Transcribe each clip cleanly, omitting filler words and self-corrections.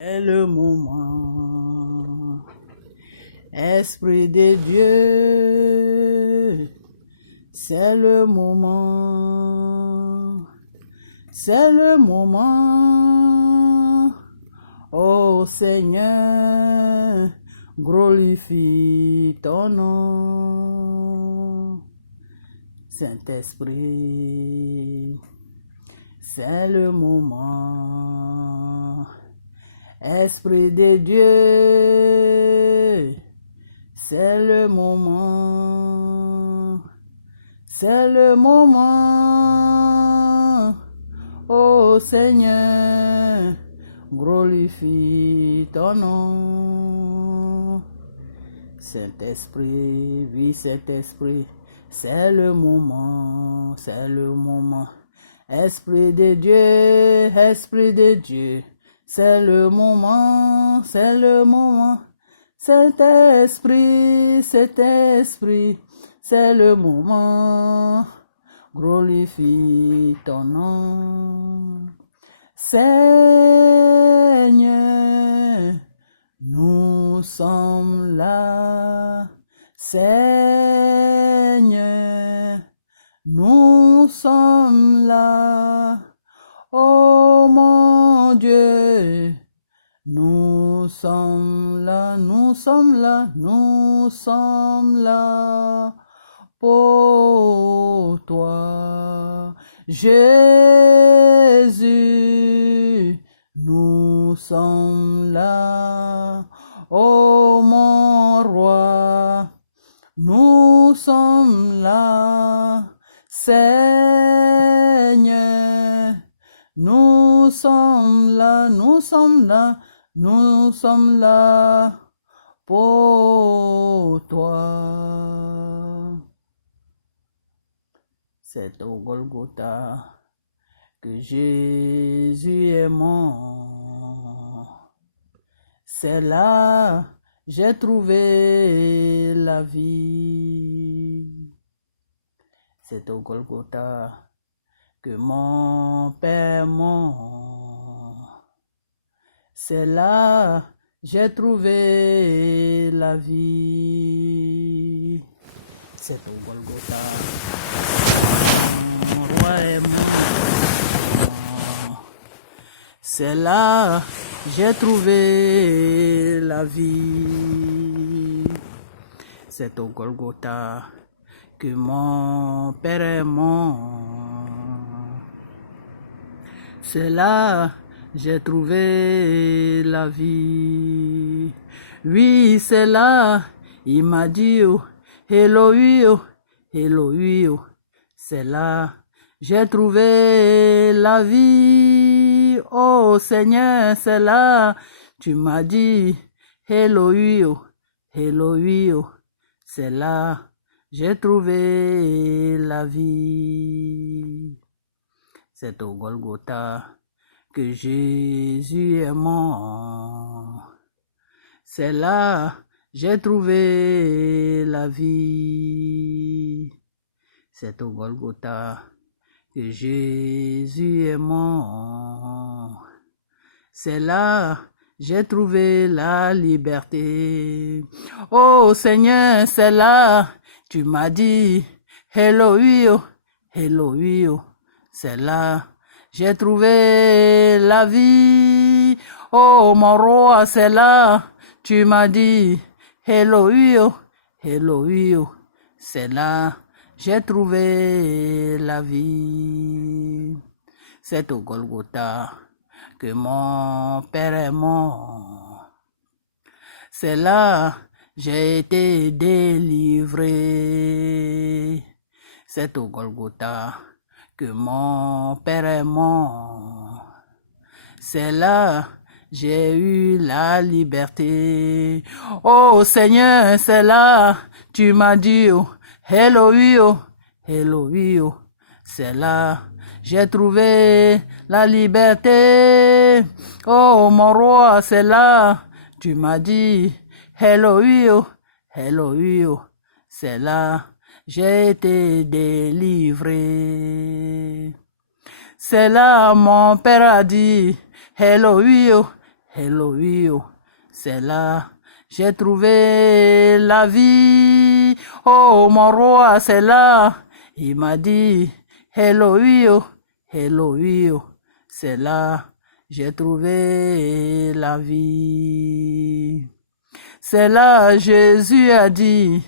C'est le moment, Esprit de Dieu, c'est le moment, ô Seigneur, glorifie ton nom, Saint-Esprit, c'est le moment. Esprit de Dieu, c'est le moment, ô Seigneur, glorifie ton nom. Saint-Esprit, oui Saint-Esprit, c'est le moment, Esprit de Dieu, c'est le moment, Saint-Esprit, c'est le moment, glorifie ton nom. Seigneur, nous sommes là, Seigneur, nous sommes là, oh mon Dieu, nous sommes là pour toi, Jésus, nous sommes là, oh mon roi, nous sommes là, Seigneur, nous sommes là pour toi. C'est au Golgotha que Jésus est mort. C'est là j'ai trouvé la vie. C'est au Golgotha que mon Père mort. C'est là j'ai trouvé la vie. C'est au Golgotha. Mon roi est mort. C'est là j'ai trouvé la vie. C'est au Golgotha que mon Père est mort. C'est là j'ai trouvé la vie. Oui, c'est là, il m'a dit, oh, Elohim, Elohim. C'est là j'ai trouvé la vie. Oh Seigneur, c'est là, tu m'as dit, Elohim, Elohim. C'est là j'ai trouvé la vie. C'est au Golgotha que Jésus est mort. C'est là j'ai trouvé la vie. C'est au Golgotha que Jésus est mort. C'est là j'ai trouvé la liberté. Oh Seigneur, c'est là, tu m'as dit, Elohim, Elohim. C'est là j'ai trouvé la vie. Oh mon roi, c'est là, tu m'as dit, Elohim, Elohim. C'est là j'ai trouvé la vie. C'est au Golgotha que mon Père est mort. C'est là j'ai été délivré. C'est au Golgotha que mon Père est mort. C'est là j'ai eu la liberté. Oh Seigneur, c'est là, tu m'as dit, oh, Elohim, Elohim. C'est là j'ai trouvé la liberté. Oh mon roi, c'est là, tu m'as dit, Elohim, Elohim. C'est là j'ai été délivré. C'est là mon Père a dit, Elohim, Elohim, c'est là. J'ai trouvé la vie. Oh, mon roi, c'est là. Il m'a dit, Elohim, Elohim, c'est là. J'ai trouvé la vie. C'est là, Jésus a dit,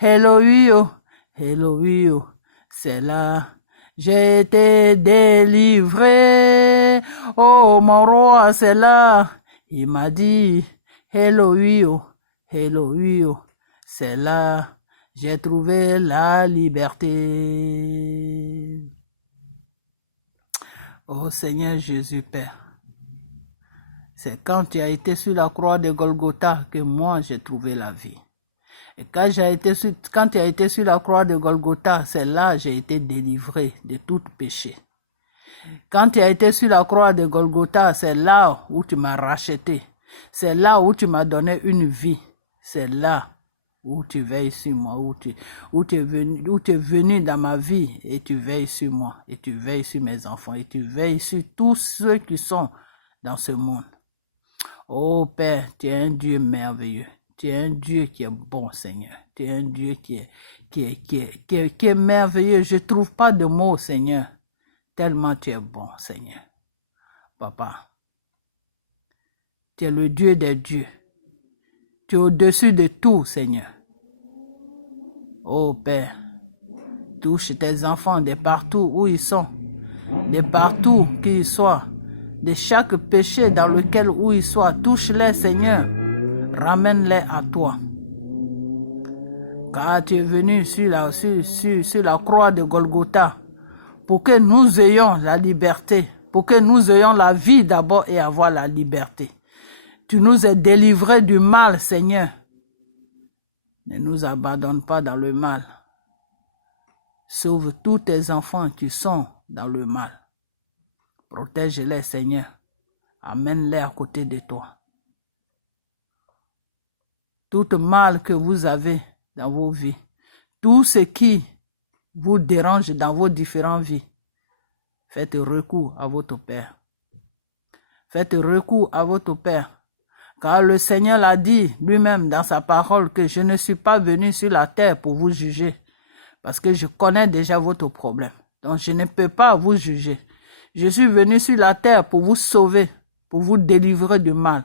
Elohim, Elohim, c'est là. J'ai été délivré. Oh, mon roi, c'est là. Il m'a dit, Elohim, Elohim, c'est là. J'ai trouvé la liberté. Oh Seigneur Jésus Père, c'est quand tu as été sur la croix de Golgotha que moi j'ai trouvé la vie. Et quand tu as été sur la croix de Golgotha, c'est là que j'ai été délivré de tout péché. Quand tu as été sur la croix de Golgotha, c'est là où tu m'as racheté. C'est là où tu m'as donné une vie. C'est là où tu veilles sur moi, où tu es venu dans ma vie et tu veilles sur moi, et tu veilles sur mes enfants, et tu veilles sur tous ceux qui sont dans ce monde. Oh Père, tu es un Dieu merveilleux. Tu es un Dieu qui est bon, Seigneur. Tu es un Dieu qui est merveilleux. Je ne trouve pas de mots, Seigneur. Tellement tu es bon, Seigneur. Papa, tu es le Dieu des dieux. Tu es au-dessus de tout, Seigneur. Oh Père, touche tes enfants de partout où ils sont, de partout qu'ils soient, de chaque péché dans lequel où ils soient. Touche-les, Seigneur. Ramène-les à toi. Car tu es venu sur la croix de Golgotha pour que nous ayons la liberté, pour que nous ayons la vie d'abord et avoir la liberté. Tu nous as délivrés du mal, Seigneur. Ne nous abandonne pas dans le mal. Sauve tous tes enfants qui sont dans le mal. Protège-les, Seigneur. Amène-les à côté de toi. Tout mal que vous avez dans vos vies, tout ce qui vous dérange dans vos différentes vies, faites recours à votre Père. Faites recours à votre Père. Car le Seigneur l'a dit lui-même dans sa parole que je ne suis pas venu sur la terre pour vous juger, parce que je connais déjà votre problème. Donc je ne peux pas vous juger. Je suis venu sur la terre pour vous sauver, pour vous délivrer du mal,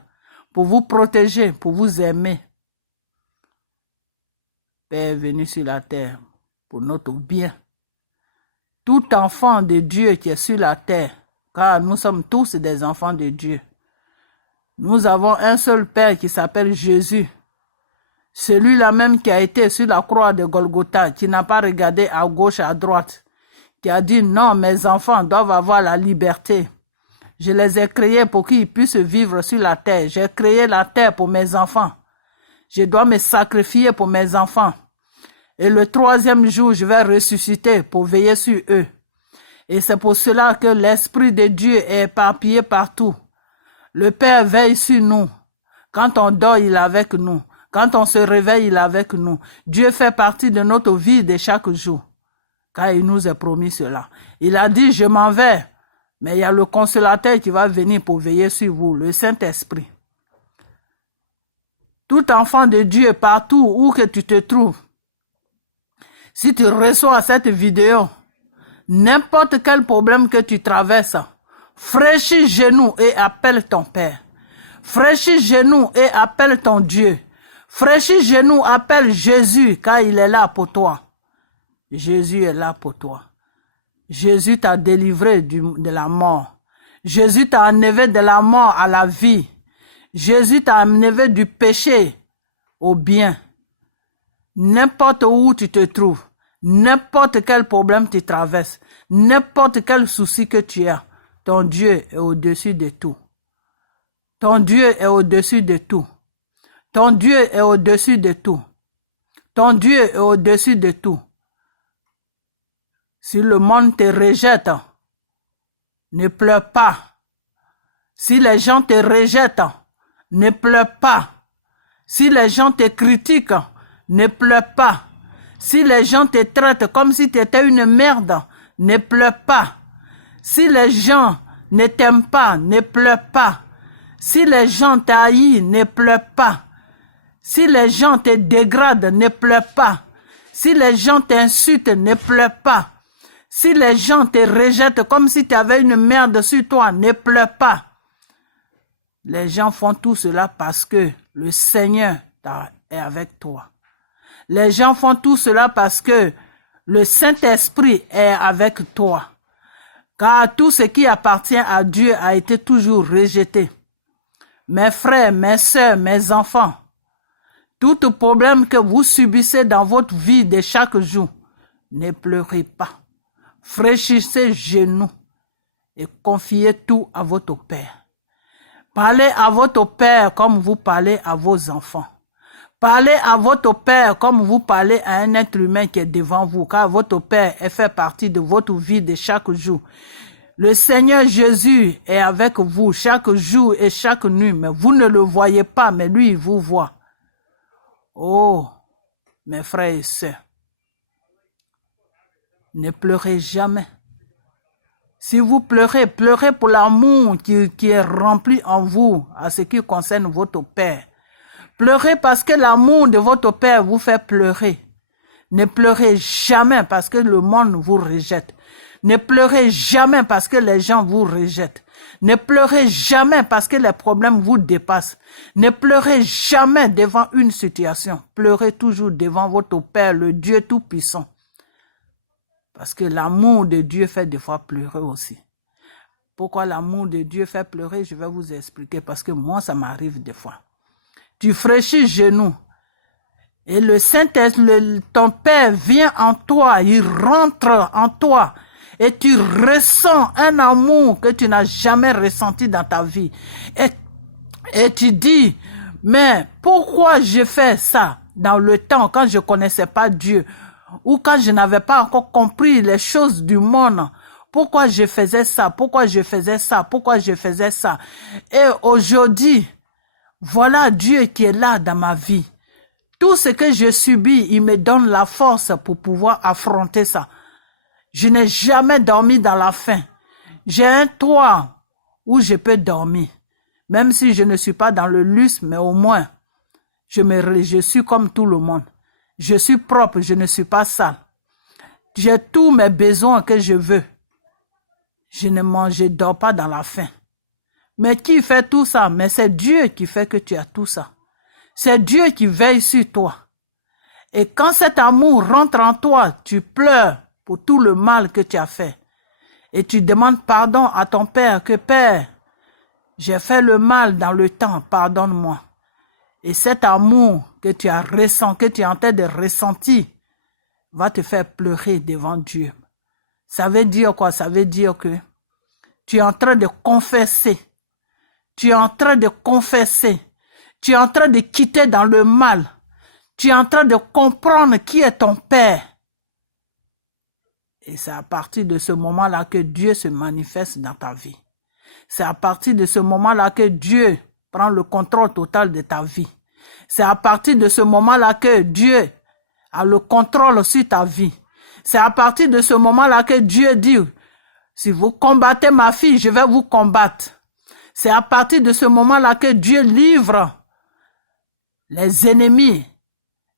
pour vous protéger, pour vous aimer. Père est venu sur la terre pour notre bien. Tout enfant de Dieu qui est sur la terre, car nous sommes tous des enfants de Dieu. Nous avons un seul Père qui s'appelle Jésus. Celui-là même qui a été sur la croix de Golgotha, qui n'a pas regardé à gauche, à droite, qui a dit non, mes enfants doivent avoir la liberté. Je les ai créés pour qu'ils puissent vivre sur la terre. J'ai créé la terre pour mes enfants. Je dois me sacrifier pour mes enfants. Et le troisième jour, je vais ressusciter pour veiller sur eux. Et c'est pour cela que l'Esprit de Dieu est éparpillé partout. Le Père veille sur nous. Quand on dort, il est avec nous. Quand on se réveille, il est avec nous. Dieu fait partie de notre vie de chaque jour. Car il nous a promis cela. Il a dit, je m'en vais. Mais il y a le consolateur qui va venir pour veiller sur vous, le Saint-Esprit. Tout enfant de Dieu, partout où que tu te trouves, si tu reçois cette vidéo, n'importe quel problème que tu traverses, fraîchis genoux et appelle ton Père. Fraîchis genoux et appelle ton Dieu. Fraîchis genoux, appelle Jésus, car il est là pour toi. Jésus est là pour toi. Jésus t'a délivré de la mort. Jésus t'a enlevé de la mort à la vie. Jésus t'a enlevé du péché au bien. N'importe où tu te trouves, n'importe quel problème tu traverses, n'importe quel souci que tu as, ton Dieu est au-dessus de tout. Ton Dieu est au-dessus de tout. Ton Dieu est au-dessus de tout. Ton Dieu est au-dessus de tout. Si le monde te rejette, ne pleure pas. Si les gens te rejettent, ne pleure pas. Si les gens te critiquent, ne pleure pas. Si les gens te traitent comme si tu étais une merde, ne pleure pas. Si les gens ne t'aiment pas, ne pleure pas. Si les gens t'haïssent, ne pleure pas. Si les gens te dégradent, ne pleure pas. Si les gens t'insultent, ne pleure pas. Si les gens te rejettent comme si tu avais une merde sur toi, ne pleure pas. Les gens font tout cela parce que le Seigneur est avec toi. Les gens font tout cela parce que le Saint-Esprit est avec toi. Car tout ce qui appartient à Dieu a été toujours rejeté. Mes frères, mes sœurs, mes enfants, tout problème que vous subissez dans votre vie de chaque jour, ne pleurez pas. Fraîchissez genoux et confiez tout à votre Père. Parlez à votre Père comme vous parlez à vos enfants. Parlez à votre Père comme vous parlez à un être humain qui est devant vous, car votre Père fait partie de votre vie de chaque jour. Le Seigneur Jésus est avec vous chaque jour et chaque nuit, mais vous ne le voyez pas, mais lui, il vous voit. Oh, mes frères et sœurs, ne pleurez jamais. Si vous pleurez, pleurez pour l'amour qui est rempli en vous à ce qui concerne votre Père. Pleurez parce que l'amour de votre Père vous fait pleurer. Ne pleurez jamais parce que le monde vous rejette. Ne pleurez jamais parce que les gens vous rejettent. Ne pleurez jamais parce que les problèmes vous dépassent. Ne pleurez jamais devant une situation. Pleurez toujours devant votre Père, le Dieu Tout-Puissant. Parce que l'amour de Dieu fait des fois pleurer aussi. Pourquoi l'amour de Dieu fait pleurer? Je vais vous expliquer. Parce que moi, ça m'arrive des fois. Tu fraîchis genoux. Et le Saint-Esprit, ton Père vient en toi. Il rentre en toi. Et tu ressens un amour que tu n'as jamais ressenti dans ta vie. Et tu dis, mais pourquoi je fais ça dans le temps quand je ne connaissais pas Dieu ou quand je n'avais pas encore compris les choses du monde? Pourquoi je faisais ça? Pourquoi je faisais ça? Pourquoi je faisais ça? Et aujourd'hui, voilà Dieu qui est là dans ma vie. Tout ce que je subis, il me donne la force pour pouvoir affronter ça. Je n'ai jamais dormi dans la faim. J'ai un toit où je peux dormir. Même si je ne suis pas dans le luxe, mais au moins, je suis comme tout le monde. Je suis propre, je ne suis pas sale. J'ai tous mes besoins que je veux. Je ne dors pas dans la faim. Mais qui fait tout ça? Mais c'est Dieu qui fait que tu as tout ça. C'est Dieu qui veille sur toi. Et quand cet amour rentre en toi, tu pleures pour tout le mal que tu as fait. Et tu demandes pardon à ton Père, que Père, j'ai fait le mal dans le temps, pardonne-moi. Et cet amour que tu as ressenti, que tu es en train de ressentir, va te faire pleurer devant Dieu. Ça veut dire quoi? Ça veut dire que tu es en train de confesser. Tu es en train de confesser. Tu es en train de quitter dans le mal. Tu es en train de comprendre qui est ton Père. Et c'est à partir de ce moment-là que Dieu se manifeste dans ta vie. C'est à partir de ce moment-là que Dieu prend le contrôle total de ta vie. C'est à partir de ce moment-là que Dieu a le contrôle sur ta vie. C'est à partir de ce moment-là que Dieu dit, si vous combattez ma fille, je vais vous combattre. C'est à partir de ce moment-là que Dieu livre les ennemis,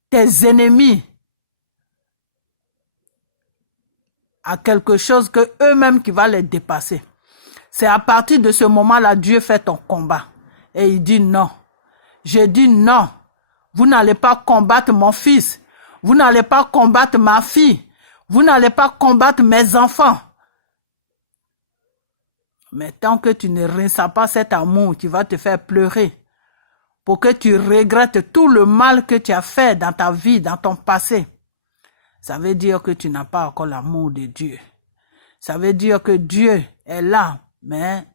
tes ennemis, à quelque chose que eux-mêmes qui va les dépasser. C'est à partir de ce moment-là, Dieu fait ton combat. Et il dit non. Je dis non. Vous n'allez pas combattre mon fils. Vous n'allez pas combattre ma fille. Vous n'allez pas combattre mes enfants. Mais tant que tu ne ressens pas cet amour qui va te faire pleurer, pour que tu regrettes tout le mal que tu as fait dans ta vie, dans ton passé, ça veut dire que tu n'as pas encore l'amour de Dieu. Ça veut dire que Dieu est là, mais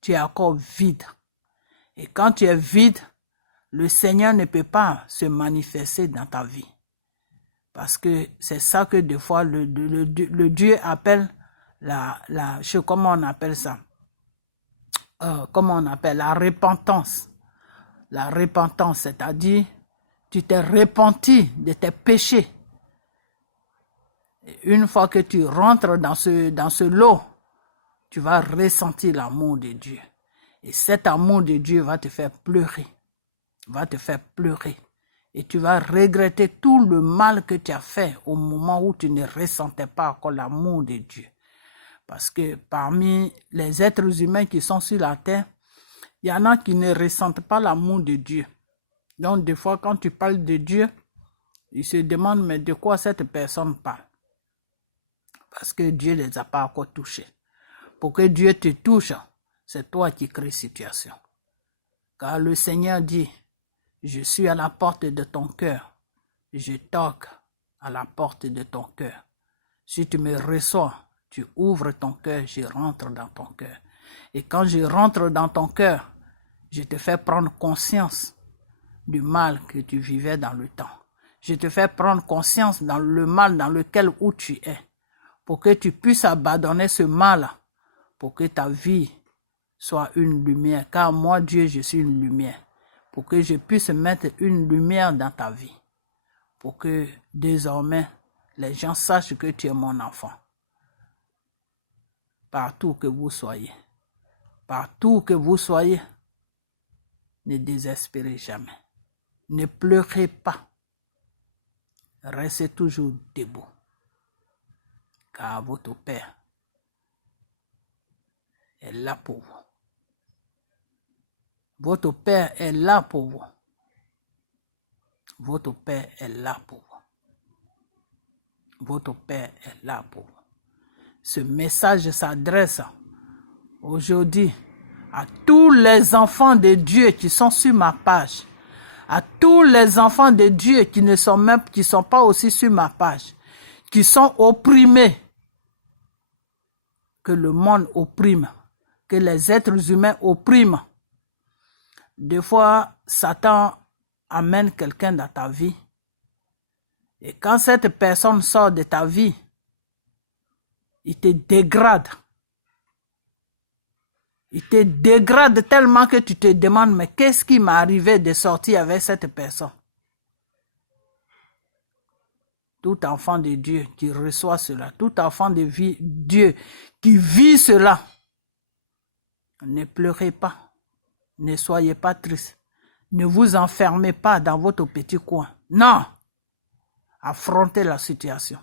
tu es encore vide. Et quand tu es vide, le Seigneur ne peut pas se manifester dans ta vie. Parce que c'est ça que des fois le Dieu appelle comment on appelle ça? Comment on appelle? La repentance. La repentance, c'est-à-dire, tu t'es repenti de tes péchés. Et une fois que tu rentres dans ce lot, tu vas ressentir l'amour de Dieu. Et cet amour de Dieu va te faire pleurer. Va te faire pleurer. Et tu vas regretter tout le mal que tu as fait au moment où tu ne ressentais pas encore l'amour de Dieu. Parce que parmi les êtres humains qui sont sur la terre, il y en a qui ne ressentent pas l'amour de Dieu. Donc des fois, quand tu parles de Dieu, ils se demandent, mais de quoi cette personne parle? Parce que Dieu ne les a pas encore touchés. Pour que Dieu te touche, c'est toi qui crées situation. Car le Seigneur dit, je suis à la porte de ton cœur. Je toque à la porte de ton cœur. Si tu me reçois, tu ouvres ton cœur, je rentre dans ton cœur. Et quand je rentre dans ton cœur, je te fais prendre conscience du mal que tu vivais dans le temps. Je te fais prendre conscience dans le mal dans lequel où tu es. Pour que tu puisses abandonner ce mal, pour que ta vie soit une lumière. Car moi, Dieu, je suis une lumière. Pour que je puisse mettre une lumière dans ta vie. Pour que désormais, les gens sachent que tu es mon enfant. Partout que vous soyez. Partout que vous soyez. Ne désespérez jamais. Ne pleurez pas. Restez toujours debout. Car votre Père est là pour vous. Votre Père est là pour vous. Votre Père est là pour vous. Votre Père est là pour vous. Ce message s'adresse aujourd'hui à tous les enfants de Dieu qui sont sur ma page. À tous les enfants de Dieu qui ne sont même, qui sont pas aussi sur ma page. Qui sont opprimés. Que le monde opprime. Que les êtres humains oppriment. Des fois, Satan amène quelqu'un dans ta vie. Et quand cette personne sort de ta vie, il te dégrade. Il te dégrade tellement que tu te demandes, mais qu'est-ce qui m'est arrivé de sortir avec cette personne? Tout enfant de Dieu qui reçoit cela, tout enfant de Dieu qui vit cela, ne pleurez pas, ne soyez pas triste, ne vous enfermez pas dans votre petit coin. Non! Affrontez la situation.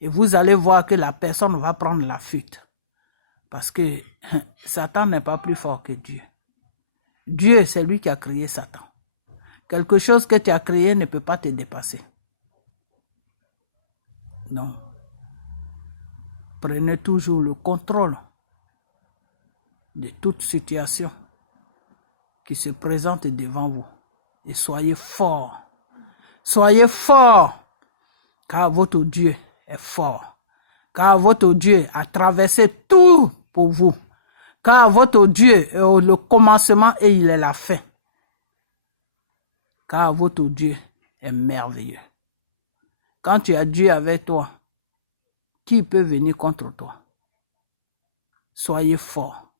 Et vous allez voir que la personne va prendre la fuite. Parce que Satan n'est pas plus fort que Dieu. Dieu, c'est lui qui a créé Satan. Quelque chose que tu as créé ne peut pas te dépasser. Non. Prenez toujours le contrôle de toute situation qui se présente devant vous. Et soyez forts. Soyez forts. Car votre Dieu est fort. Car votre Dieu a traversé tout pour vous. Car votre Dieu est le commencement et il est la fin. Car votre Dieu est merveilleux. Quand tu as Dieu avec toi, qui peut venir contre toi? Soyez forts.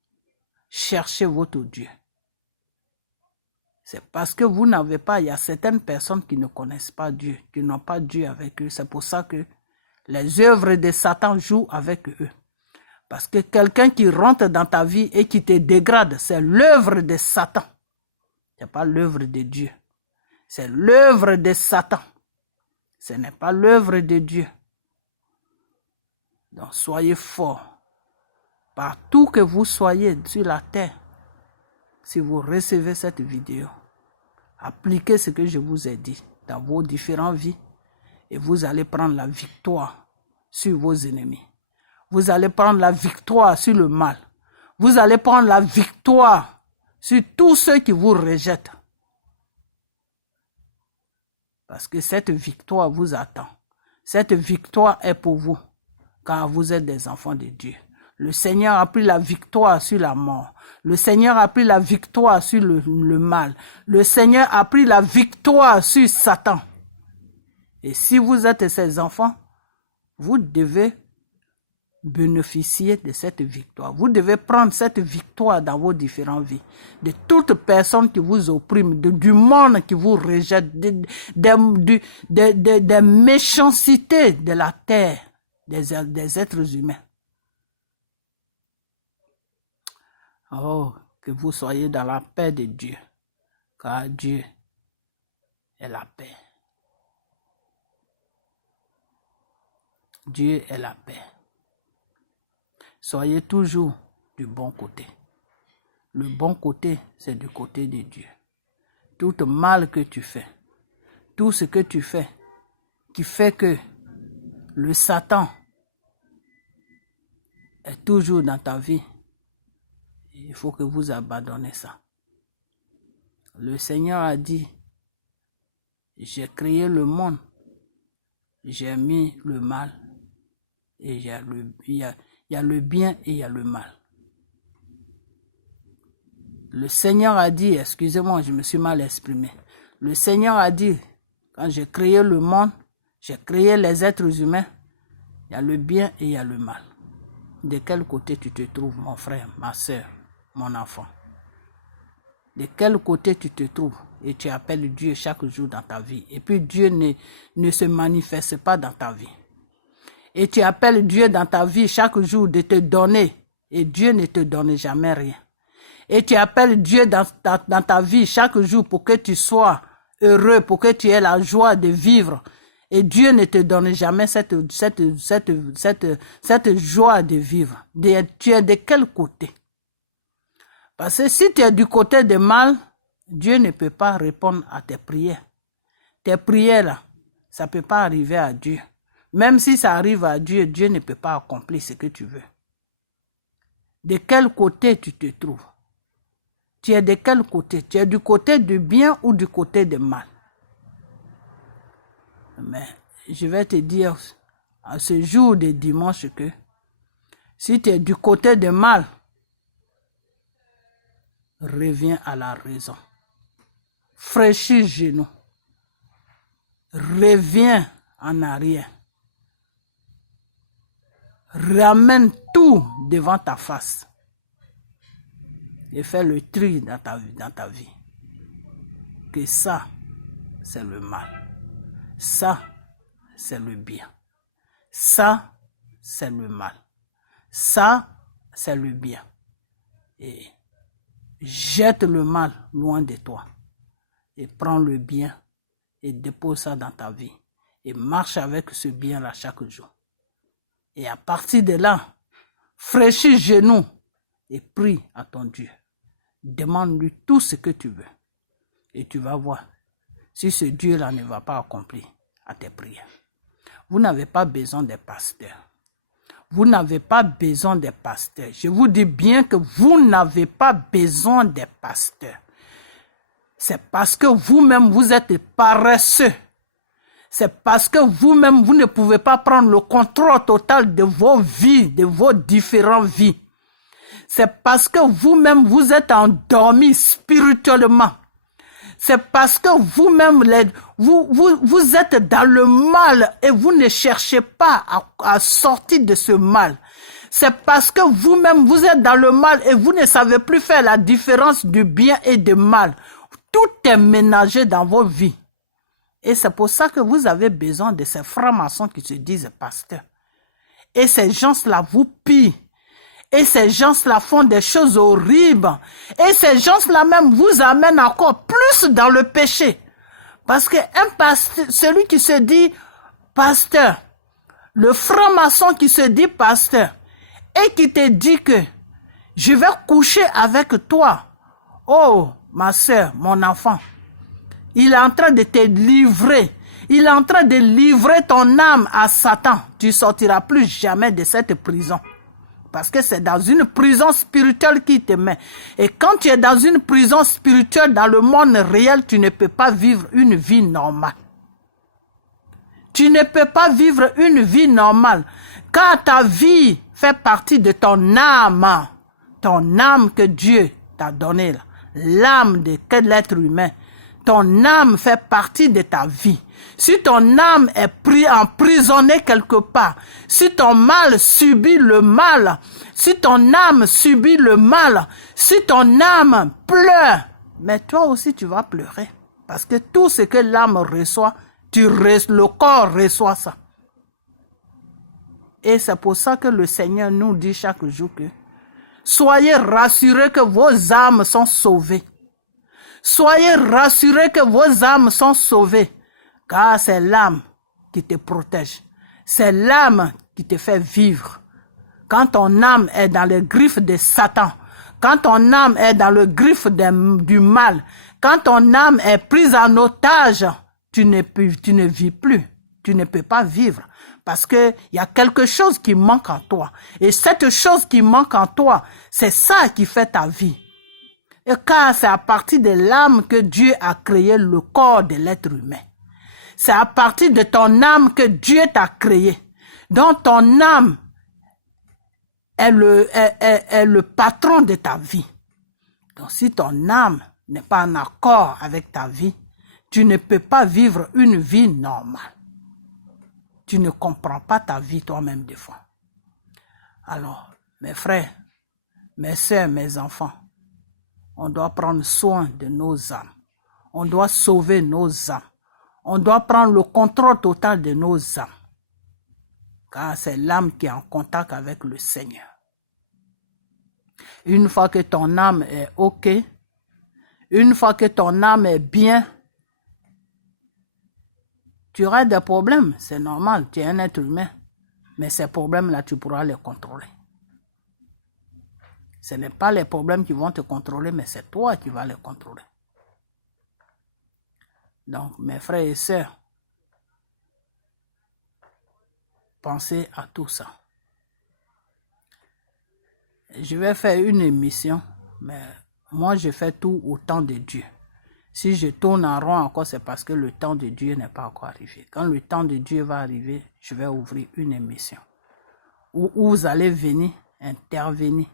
Cherchez votre Dieu. C'est parce que vous n'avez pas, il y a certaines personnes qui ne connaissent pas Dieu, qui n'ont pas Dieu avec eux. C'est pour ça que les œuvres de Satan jouent avec eux. Parce que quelqu'un qui rentre dans ta vie et qui te dégrade, c'est l'œuvre de Satan. Ce n'est pas l'œuvre de Dieu. C'est l'œuvre de Satan. Ce n'est pas l'œuvre de Dieu. Donc soyez forts. Partout que vous soyez sur la terre, si vous recevez cette vidéo, appliquez ce que je vous ai dit dans vos différentes vies et vous allez prendre la victoire sur vos ennemis. Vous allez prendre la victoire sur le mal. Vous allez prendre la victoire sur tous ceux qui vous rejettent. Parce que cette victoire vous attend. Cette victoire est pour vous, car vous êtes des enfants de Dieu. Le Seigneur a pris la victoire sur la mort. Le Seigneur a pris la victoire sur le mal. Le Seigneur a pris la victoire sur Satan. Et si vous êtes ses enfants, vous devez bénéficier de cette victoire. Vous devez prendre cette victoire dans vos différentes vies. De toute personne qui vous opprime, du monde qui vous rejette, des méchancetés de la terre, des êtres humains. Oh, que vous soyez dans la paix de Dieu, car Dieu est la paix. Dieu est la paix. Soyez toujours du bon côté. Le bon côté, c'est du côté de Dieu. Tout le mal que tu fais, tout ce que tu fais, qui fait que le Satan est toujours dans ta vie, il faut que vous abandonnez ça. Le Seigneur a dit, j'ai créé le monde, j'ai mis le mal, et il y a le bien et il y a le mal. Le Seigneur a dit, excusez-moi, je me suis mal exprimé. Le Seigneur a dit, quand j'ai créé le monde, j'ai créé les êtres humains, il y a le bien et il y a le mal. De quel côté tu te trouves, mon frère, ma soeur, mon enfant? De quel côté tu te trouves et tu appelles Dieu chaque jour dans ta vie. Et puis Dieu ne se manifeste pas dans ta vie. Et tu appelles Dieu dans ta vie chaque jour de te donner et Dieu ne te donne jamais rien. Et tu appelles Dieu dans ta vie chaque jour pour que tu sois heureux, pour que tu aies la joie de vivre. Et Dieu ne te donne jamais cette joie de vivre. Tu es de quel côté? Parce que si tu es du côté du mal, Dieu ne peut pas répondre à tes prières. Tes prières, là, ça ne peut pas arriver à Dieu. Même si ça arrive à Dieu, Dieu ne peut pas accomplir ce que tu veux. De quel côté tu te trouves? Tu es de quel côté? Tu es du côté du bien ou du côté du mal? Mais je vais te dire à ce jour de dimanche que si tu es du côté du mal, reviens à la raison. Fraîchis genoux. Reviens en arrière. Ramène tout devant ta face. Et fais le tri dans ta vie. Que ça, c'est le mal. Ça, c'est le bien. Ça, c'est le mal. Ça, c'est le bien. Et jette le mal loin de toi. Et prends le bien et dépose ça dans ta vie. Et marche avec ce bien-là chaque jour. Et à partir de là, fraîchis genoux et prie à ton Dieu. Demande-lui tout ce que tu veux. Et tu vas voir si ce Dieu-là ne va pas accomplir à tes prières. Vous n'avez pas besoin des pasteurs. Vous n'avez pas besoin des pasteurs. Je vous dis bien que vous n'avez pas besoin des pasteurs. C'est parce que vous-même, vous êtes paresseux. C'est parce que vous-même, vous ne pouvez pas prendre le contrôle total de vos vies, de vos différentes vies. C'est parce que vous-même, vous êtes endormis spirituellement. C'est parce que vous-même, vous êtes dans le mal et vous ne cherchez pas à sortir de ce mal. C'est parce que vous-même, vous êtes dans le mal et vous ne savez plus faire la différence du bien et du mal. Tout est ménagé dans vos vies. Et c'est pour ça que vous avez besoin de ces francs-maçons qui se disent pasteurs. Et ces gens-là vous pillent. Et ces gens-là font des choses horribles. Et ces gens-là même vous amènent encore plus dans le péché. Parce que un pasteur, celui qui se dit pasteur, le franc-maçon qui se dit pasteur, et qui te dit que je vais coucher avec toi. Oh, ma soeur, mon enfant. Il est en train de te livrer. Il est en train de livrer ton âme à Satan. Tu ne sortiras plus jamais de cette prison. Parce que c'est dans une prison spirituelle qu'il te met. Et quand tu es dans une prison spirituelle, dans le monde réel, tu ne peux pas vivre une vie normale. Tu ne peux pas vivre une vie normale. Quand ta vie fait partie de ton âme que Dieu t'a donnée, l'âme de l'être humain, ton âme fait partie de ta vie. Si ton âme est emprisonnée quelque part, si ton mal subit le mal, si ton âme subit le mal, si ton âme pleure, mais toi aussi tu vas pleurer. Parce que tout ce que l'âme reçoit, le corps reçoit ça. Et c'est pour ça que le Seigneur nous dit chaque jour que Soyez rassurés que vos âmes sont sauvées. Soyez rassurés que vos âmes sont sauvées, car c'est l'âme qui te protège. C'est l'âme qui te fait vivre. Quand ton âme est dans les griffes de Satan, quand ton âme est dans le griffe du mal, quand ton âme est prise en otage, tu ne vis plus, tu ne peux pas vivre. Parce qu'il y a quelque chose qui manque en toi. Et cette chose qui manque en toi, c'est ça qui fait ta vie. Et car c'est à partir de l'âme que Dieu a créé le corps de l'être humain. C'est à partir de ton âme que Dieu t'a créé. Donc ton âme est le patron de ta vie. Donc si ton âme n'est pas en accord avec ta vie, tu ne peux pas vivre une vie normale. Tu ne comprends pas ta vie toi-même des fois. Alors, mes frères, mes sœurs, mes enfants, on doit prendre soin de nos âmes. On doit sauver nos âmes. On doit prendre le contrôle total de nos âmes. Car c'est l'âme qui est en contact avec le Seigneur. Une fois que ton âme est OK, une fois que ton âme est bien, tu auras des problèmes, c'est normal, tu es un être humain. Mais ces problèmes-là, tu pourras les contrôler. Ce n'est pas les problèmes qui vont te contrôler, mais c'est toi qui vas les contrôler. Donc, mes frères et sœurs, pensez à tout ça. Je vais faire une émission, mais moi, je fais tout au temps de Dieu. Si je tourne en rond encore, c'est parce que le temps de Dieu n'est pas encore arrivé. Quand le temps de Dieu va arriver, je vais ouvrir une émission où vous allez venir intervenir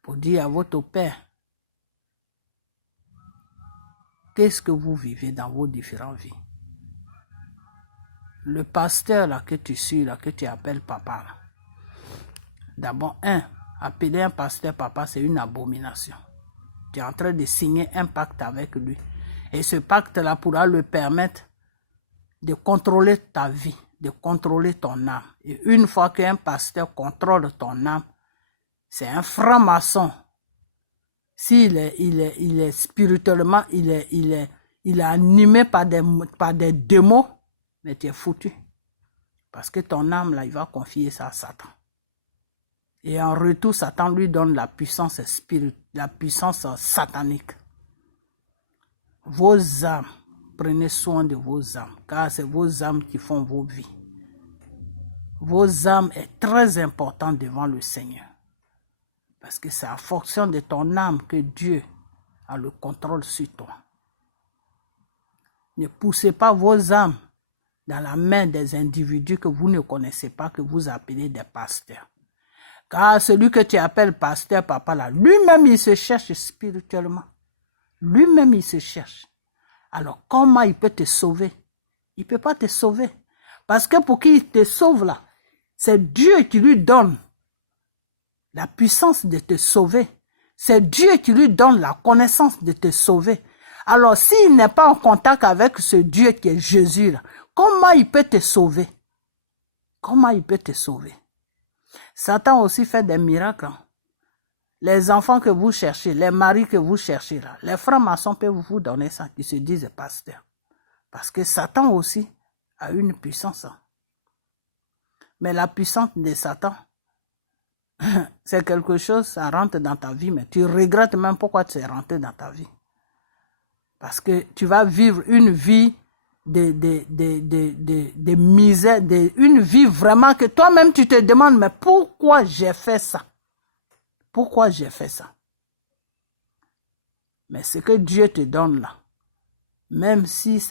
pour dire à votre Père, qu'est-ce que vous vivez dans vos différentes vies. Le pasteur là que tu suis, là, que tu appelles papa, là. D'abord, appeler un pasteur papa, c'est une abomination. Tu es en train de signer un pacte avec lui. Et ce pacte-là pourra lui permettre de contrôler ta vie, de contrôler ton âme. Et une fois qu'un pasteur contrôle ton âme, c'est un franc-maçon. S'il est spirituellement, il est animé par des démons, mais tu es foutu. Parce que ton âme, là, il va confier ça à Satan. Et en retour, Satan lui donne la puissance satanique. Vos âmes, prenez soin de vos âmes, car c'est vos âmes qui font vos vies. Vos âmes est très important devant le Seigneur. Parce que c'est en fonction de ton âme que Dieu a le contrôle sur toi. Ne poussez pas vos âmes dans la main des individus que vous ne connaissez pas, que vous appelez des pasteurs. Car celui que tu appelles pasteur, papa, là, lui-même, il se cherche spirituellement. Lui-même, il se cherche. Alors, comment il peut te sauver? Il ne peut pas te sauver. Parce que pour qu'il te sauve, là, c'est Dieu qui lui donne la puissance de te sauver. C'est Dieu qui lui donne la connaissance de te sauver. Alors, s'il n'est pas en contact avec ce Dieu qui est Jésus, là, comment il peut te sauver? Comment il peut te sauver? Satan aussi fait des miracles. Les enfants que vous cherchez, les maris que vous cherchez, là, les francs-maçons peuvent vous donner ça, qui se disent pasteurs. Parce que Satan aussi a une puissance. Mais la puissance de Satan, c'est quelque chose, ça rentre dans ta vie, mais tu regrettes même pourquoi tu es rentré dans ta vie. Parce que tu vas vivre une vie de misère, une vie vraiment que toi-même tu te demandes, mais pourquoi j'ai fait ça? Pourquoi j'ai fait ça? Mais ce que Dieu te donne là, même si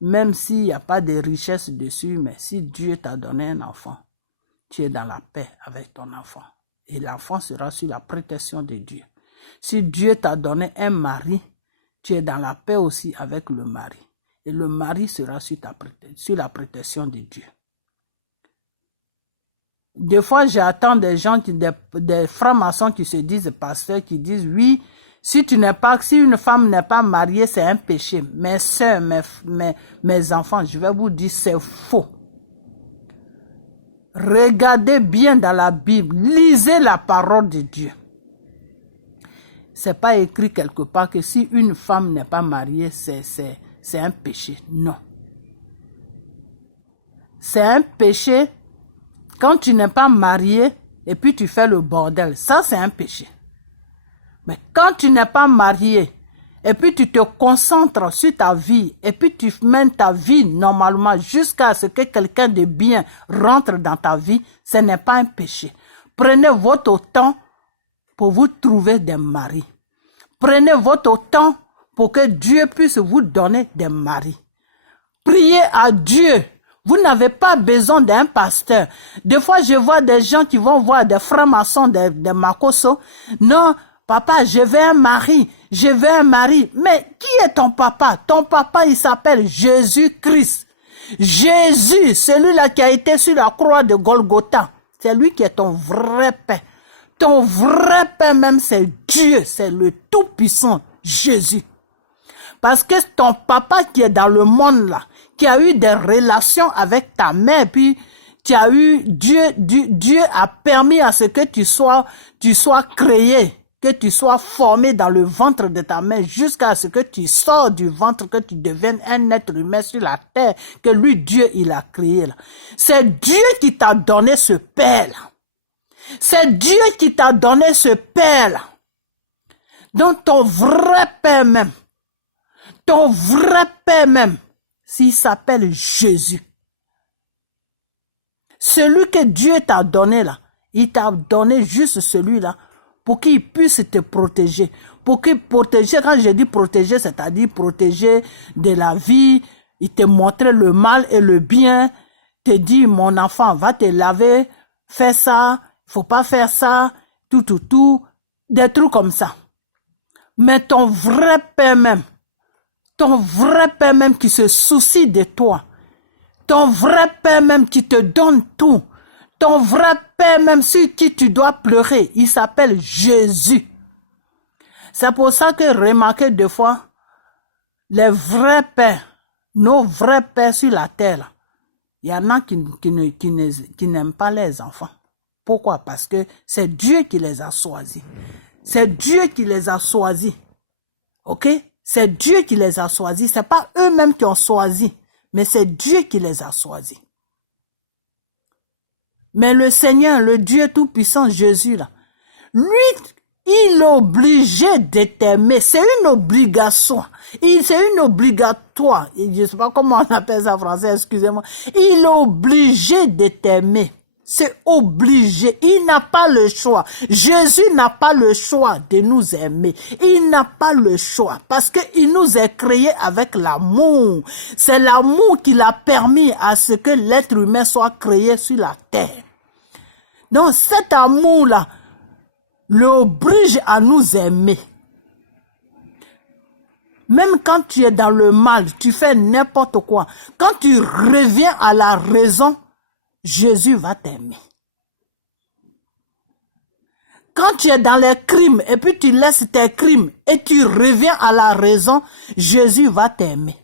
même s'il n'y a pas de richesse dessus, mais si Dieu t'a donné un enfant, tu es dans la paix avec ton enfant. Et l'enfant sera sous la protection de Dieu. Si Dieu t'a donné un mari, tu es dans la paix aussi avec le mari. Et le mari sera sur la protection de Dieu. Des fois, j'attends des gens, des francs-maçons qui se disent pasteurs, qui disent oui, si une femme n'est pas mariée, c'est un péché. Mes soeurs, mes enfants, je vais vous dire, c'est faux. Regardez bien dans la Bible, lisez la parole de Dieu. C'est pas écrit quelque part que si une femme n'est pas mariée, c'est un péché. Non. C'est un péché quand tu n'es pas marié et puis tu fais le bordel. Ça, c'est un péché. Mais quand tu n'es pas marié et puis tu te concentres sur ta vie et puis tu mènes ta vie normalement jusqu'à ce que quelqu'un de bien rentre dans ta vie, ce n'est pas un péché. Prenez votre temps pour vous trouver des maris. Prenez votre temps pour que Dieu puisse vous donner des maris. Priez à Dieu. Vous n'avez pas besoin d'un pasteur. Des fois, je vois des gens qui vont voir des frères maçons, des makoso. Non, papa, je veux un mari. Je veux un mari. Mais qui est ton papa? Ton papa, il s'appelle Jésus-Christ. Jésus, celui-là qui a été sur la croix de Golgotha. C'est lui qui est ton vrai père. Ton vrai père même, c'est Dieu. C'est le Tout-Puissant, Jésus. Parce que ton papa qui est dans le monde là, qui a eu des relations avec ta mère, puis tu as eu Dieu a permis à ce que tu sois créé, que tu sois formé dans le ventre de ta mère jusqu'à ce que tu sors du ventre, que tu deviennes un être humain sur la terre, que lui, Dieu, il a créé là. C'est Dieu qui t'a donné ce père là. C'est Dieu qui t'a donné ce père là. Donc ton vrai père même, s'il s'appelle Jésus. Celui que Dieu t'a donné là, il t'a donné juste celui-là pour qu'il puisse te protéger. Pour qu'il protège, quand je dis protéger, c'est-à-dire protéger de la vie, il te montrer le mal et le bien, te dit mon enfant, va te laver, fais ça, faut pas faire ça, tout, des trucs comme ça. Mais ton vrai père même qui se soucie de toi, ton vrai père même qui te donne tout, ton vrai père même sur qui tu dois pleurer, il s'appelle Jésus. C'est pour ça que remarquez des fois, les vrais pères, nos vrais pères sur la terre, il y en a qui n'aiment pas les enfants. Pourquoi? Parce que c'est Dieu qui les a choisis. C'est Dieu qui les a choisis. Ok? C'est Dieu qui les a choisis. C'est pas eux-mêmes qui ont choisi, mais c'est Dieu qui les a choisis. Mais le Seigneur, le Dieu Tout-Puissant, Jésus, là, lui, il est obligé de t'aimer. C'est une obligation. C'est une obligatoire. Je ne sais pas comment on appelle ça en français, excusez-moi. Il est obligé de t'aimer. C'est obligé. Il n'a pas le choix. Jésus n'a pas le choix de nous aimer. Il n'a pas le choix parce qu'il nous a créés avec l'amour. C'est l'amour qui l'a permis à ce que l'être humain soit créé sur la terre. Donc cet amour-là l'oblige à nous aimer. Même quand tu es dans le mal, tu fais n'importe quoi. Quand tu reviens à la raison, Jésus va t'aimer. Quand tu es dans les crimes et puis tu laisses tes crimes et tu reviens à la raison, Jésus va t'aimer.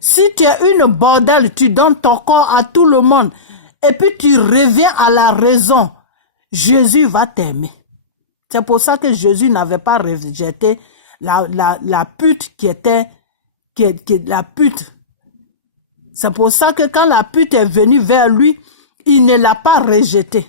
Si tu es une bordel, tu donnes ton corps à tout le monde et puis tu reviens à la raison, Jésus va t'aimer. C'est pour ça que Jésus n'avait pas rejeté la pute qui était la pute. C'est pour ça que quand la pute est venue vers lui, il ne l'a pas rejetée.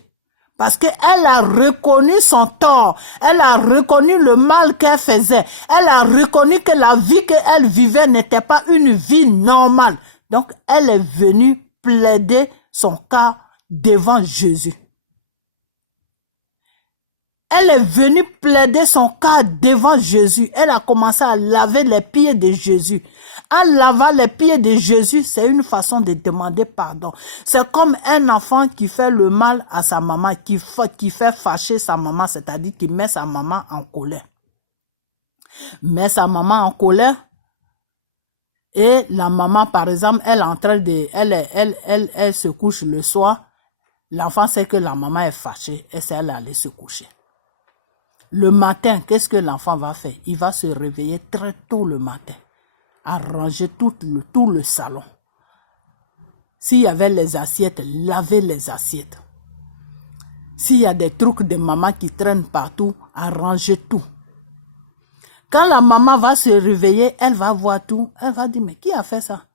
Parce qu'elle a reconnu son tort. Elle a reconnu le mal qu'elle faisait. Elle a reconnu que la vie qu'elle vivait n'était pas une vie normale. Donc, elle est venue plaider son cas devant Jésus. Elle est venue plaider son cas devant Jésus. Elle a commencé à laver les pieds de Jésus. En lavant les pieds de Jésus, c'est une façon de demander pardon. C'est comme un enfant qui fait le mal à sa maman, qui fait fâcher sa maman, c'est-à-dire qui met sa maman en colère. Met sa maman en colère et la maman, par exemple, elle est en train de, elle se couche le soir. L'enfant sait que la maman est fâchée et c'est elle aller se coucher. Le matin, qu'est-ce que l'enfant va faire? Il va se réveiller très tôt le matin, arranger tout le salon. S'il y avait les assiettes, lavez les assiettes. S'il y a des trucs de maman qui traînent partout, arrangez tout. Quand la maman va se réveiller, elle va voir tout. Elle va dire, mais qui a fait ça?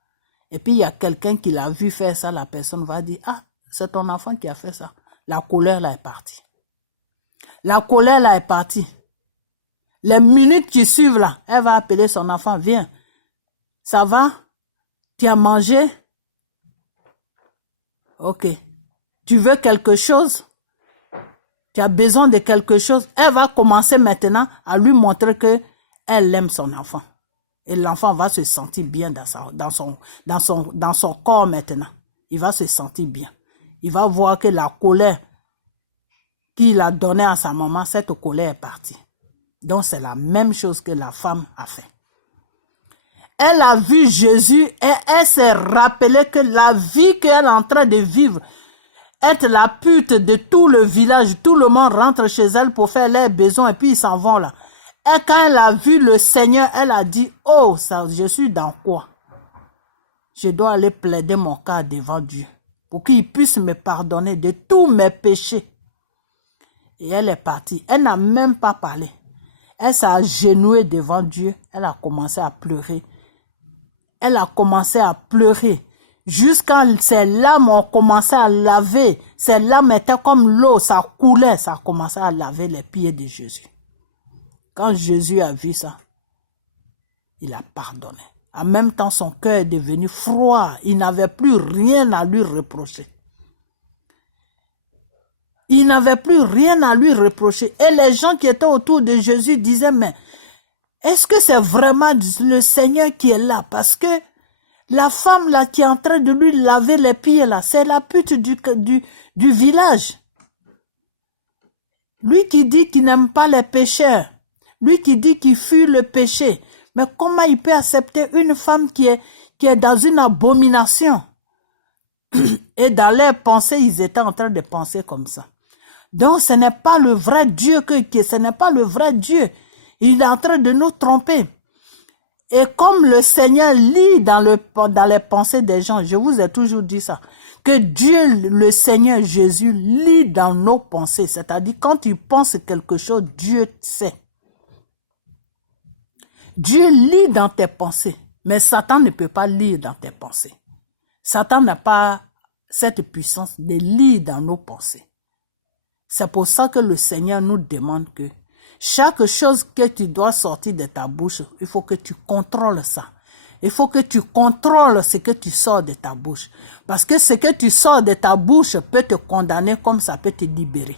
Et puis il y a quelqu'un qui l'a vu faire ça, la personne va dire, ah, c'est ton enfant qui a fait ça. La colère là est partie. La colère là est partie. Les minutes qui suivent là, elle va appeler son enfant, viens. Ça va? Tu as mangé? Ok. Tu veux quelque chose? Tu as besoin de quelque chose? Elle va commencer maintenant à lui montrer que elle aime son enfant. Et l'enfant va se sentir bien dans son corps maintenant. Il va se sentir bien. Il va voir que la colère qu'il a donnée à sa maman, cette colère est partie. Donc c'est la même chose que la femme a fait. Elle a vu Jésus et elle s'est rappelée que la vie qu'elle est en train de vivre, être la pute de tout le village, tout le monde rentre chez elle pour faire leurs besoins et puis ils s'en vont là. Et quand elle a vu le Seigneur, elle a dit, oh, ça, je suis dans quoi? Je dois aller plaider mon cas devant Dieu pour qu'il puisse me pardonner de tous mes péchés. Et elle est partie. Elle n'a même pas parlé. Elle s'est agenouillée devant Dieu. Elle a commencé à pleurer. Elle a commencé à pleurer. Jusqu'à ses larmes ont commencé à laver. Ses larmes étaient comme l'eau, ça coulait. Ça a commencé à laver les pieds de Jésus. Quand Jésus a vu ça, il a pardonné. En même temps, son cœur est devenu froid. Il n'avait plus rien à lui reprocher. Il n'avait plus rien à lui reprocher. Et les gens qui étaient autour de Jésus disaient, mais est-ce que c'est vraiment le Seigneur qui est là? Parce que la femme là qui est en train de lui laver les pieds là, c'est la pute du village. Lui qui dit qu'il n'aime pas les pécheurs. Lui qui dit qu'il fuit le péché. Mais comment il peut accepter une femme qui est dans une abomination? Et dans leurs pensées, ils étaient en train de penser comme ça. Donc ce n'est pas le vrai Dieu ce n'est pas le vrai Dieu. Il est en train de nous tromper. Et comme le Seigneur lit dans les pensées des gens, je vous ai toujours dit ça, que Dieu, le Seigneur Jésus, lit dans nos pensées. C'est-à-dire quand tu penses quelque chose, Dieu sait. Dieu lit dans tes pensées, mais Satan ne peut pas lire dans tes pensées. Satan n'a pas cette puissance de lire dans nos pensées. C'est pour ça que le Seigneur nous demande que chaque chose que tu dois sortir de ta bouche, il faut que tu contrôles ça. Il faut que tu contrôles ce que tu sors de ta bouche. Parce que ce que tu sors de ta bouche peut te condamner comme ça peut te libérer.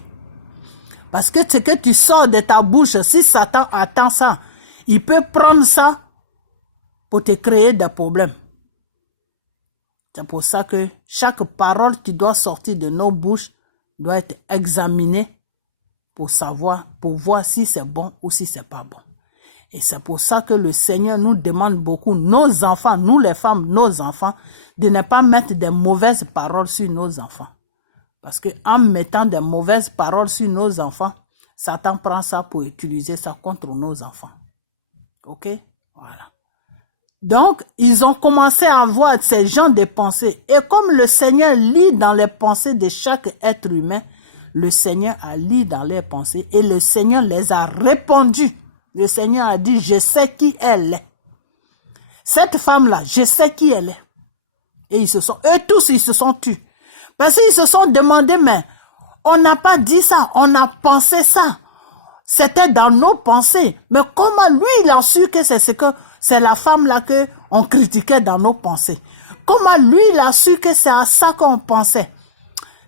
Parce que ce que tu sors de ta bouche, si Satan attend ça, il peut prendre ça pour te créer des problèmes. C'est pour ça que chaque parole qui doit sortir de nos bouches doit être examinée pour voir si c'est bon ou si c'est pas bon. Et c'est pour ça que le Seigneur nous demande beaucoup, nos enfants, nous les femmes, nos enfants, de ne pas mettre des mauvaises paroles sur nos enfants. Parce qu'en mettant des mauvaises paroles sur nos enfants, Satan prend ça pour utiliser ça contre nos enfants. Ok? Voilà. Donc, ils ont commencé à avoir ces gens de pensées. Et comme le Seigneur lit dans les pensées de chaque être humain, le Seigneur a lu dans leurs pensées et le Seigneur les a répondu. Le Seigneur a dit, je sais qui elle est. Cette femme-là, je sais qui elle est. Et eux tous, ils se sont tus. Parce qu'ils se sont demandé, mais on n'a pas dit ça, on a pensé ça. C'était dans nos pensées. Mais comment lui, il a su que c'est la femme-là qu'on critiquait dans nos pensées? Comment lui, il a su que c'est à ça qu'on pensait?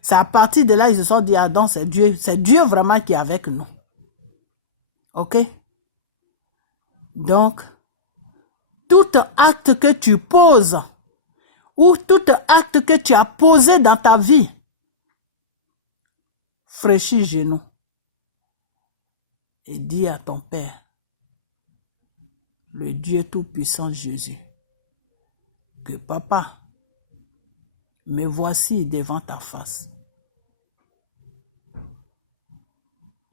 C'est à partir de là, ils se sont dit, ah donc c'est Dieu vraiment qui est avec nous. Ok? Donc, tout acte que tu poses, ou tout acte que tu as posé dans ta vie, fraîchis genoux et dis à ton Père, le Dieu Tout-Puissant Jésus, que papa, me voici devant ta face.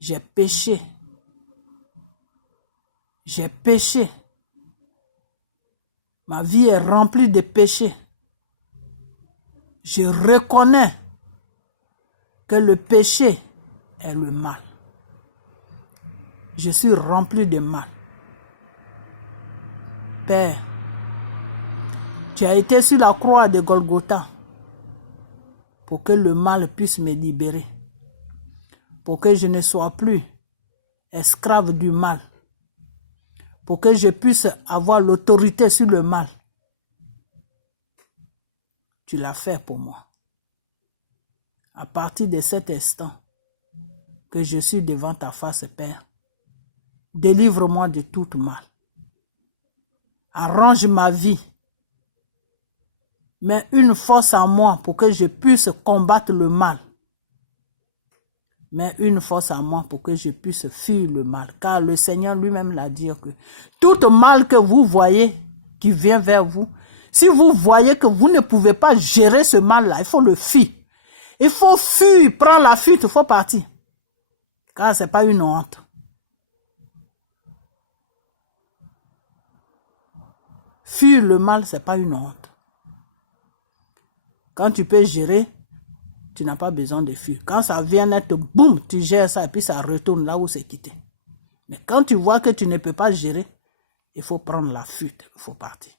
J'ai péché. J'ai péché. Ma vie est remplie de péchés. Je reconnais que le péché est le mal. Je suis rempli de mal. Père, tu as été sur la croix de Golgotha pour que le mal puisse me libérer, pour que je ne sois plus esclave du mal, pour que je puisse avoir l'autorité sur le mal. Tu l'as fait pour moi. À partir de cet instant que je suis devant ta face, Père, délivre-moi de tout mal. Arrange ma vie. Mets une force en moi pour que je puisse combattre le mal. Mets une force en moi pour que je puisse fuir le mal. Car le Seigneur lui-même l'a dit que tout mal que vous voyez qui vient vers vous, si vous voyez que vous ne pouvez pas gérer ce mal-là, il faut le fuir. Il faut fuir, prendre la fuite, il faut partir. Car ce n'est pas une honte. Fuir le mal, ce n'est pas une honte. Quand tu peux gérer, tu n'as pas besoin de fuir. Quand ça vient être boum, tu gères ça et puis ça retourne là où c'est quitté. Mais quand tu vois que tu ne peux pas gérer, il faut prendre la fuite, il faut partir.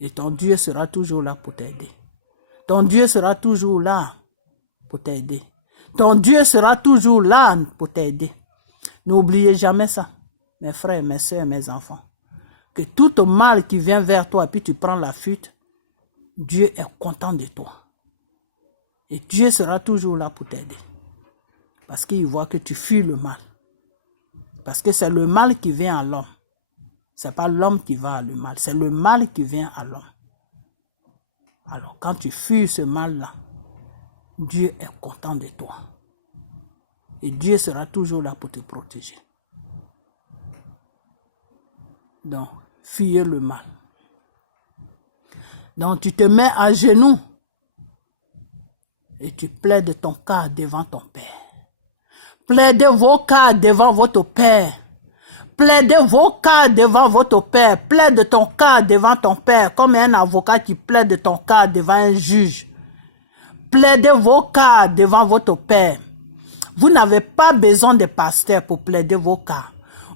Et ton Dieu sera toujours là pour t'aider. Ton Dieu sera toujours là pour t'aider. Ton Dieu sera toujours là pour t'aider. N'oubliez jamais ça, mes frères, mes soeurs, mes enfants. Que tout mal qui vient vers toi et puis tu prends la fuite, Dieu est content de toi. Et Dieu sera toujours là pour t'aider. Parce qu'il voit que tu fuis le mal. Parce que c'est le mal qui vient à l'homme. Ce n'est pas l'homme qui va à le mal, c'est le mal qui vient à l'homme. Alors quand tu fuis ce mal-là, Dieu est content de toi. Et Dieu sera toujours là pour te protéger. Donc, fuyez le mal. Donc, tu te mets à genoux et tu plaides ton cas devant ton Père. Plaidez vos cas devant votre Père. Plaidez vos cas devant votre Père. Plaide ton cas devant ton Père, comme un avocat qui plaide ton cas devant un juge. Plaidez vos cas devant votre Père. Vous n'avez pas besoin de pasteur pour plaider vos cas.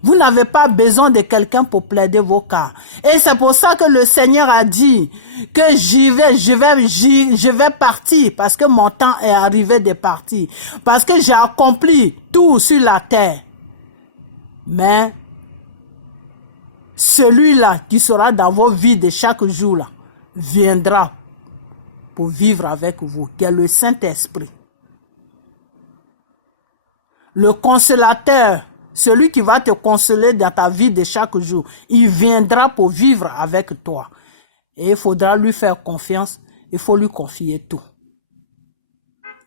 Vous n'avez pas besoin de quelqu'un pour plaider vos cas. Et c'est pour ça que le Seigneur a dit que je vais partir parce que mon temps est arrivé de partir. Parce que j'ai accompli tout sur la terre. Mais celui-là qui sera dans vos vies de chaque jour là, viendra pour vivre avec vous, qui est le Saint-Esprit. Le consolateur, celui qui va te consoler dans ta vie de chaque jour, il viendra pour vivre avec toi. Et il faudra lui faire confiance, il faut lui confier tout.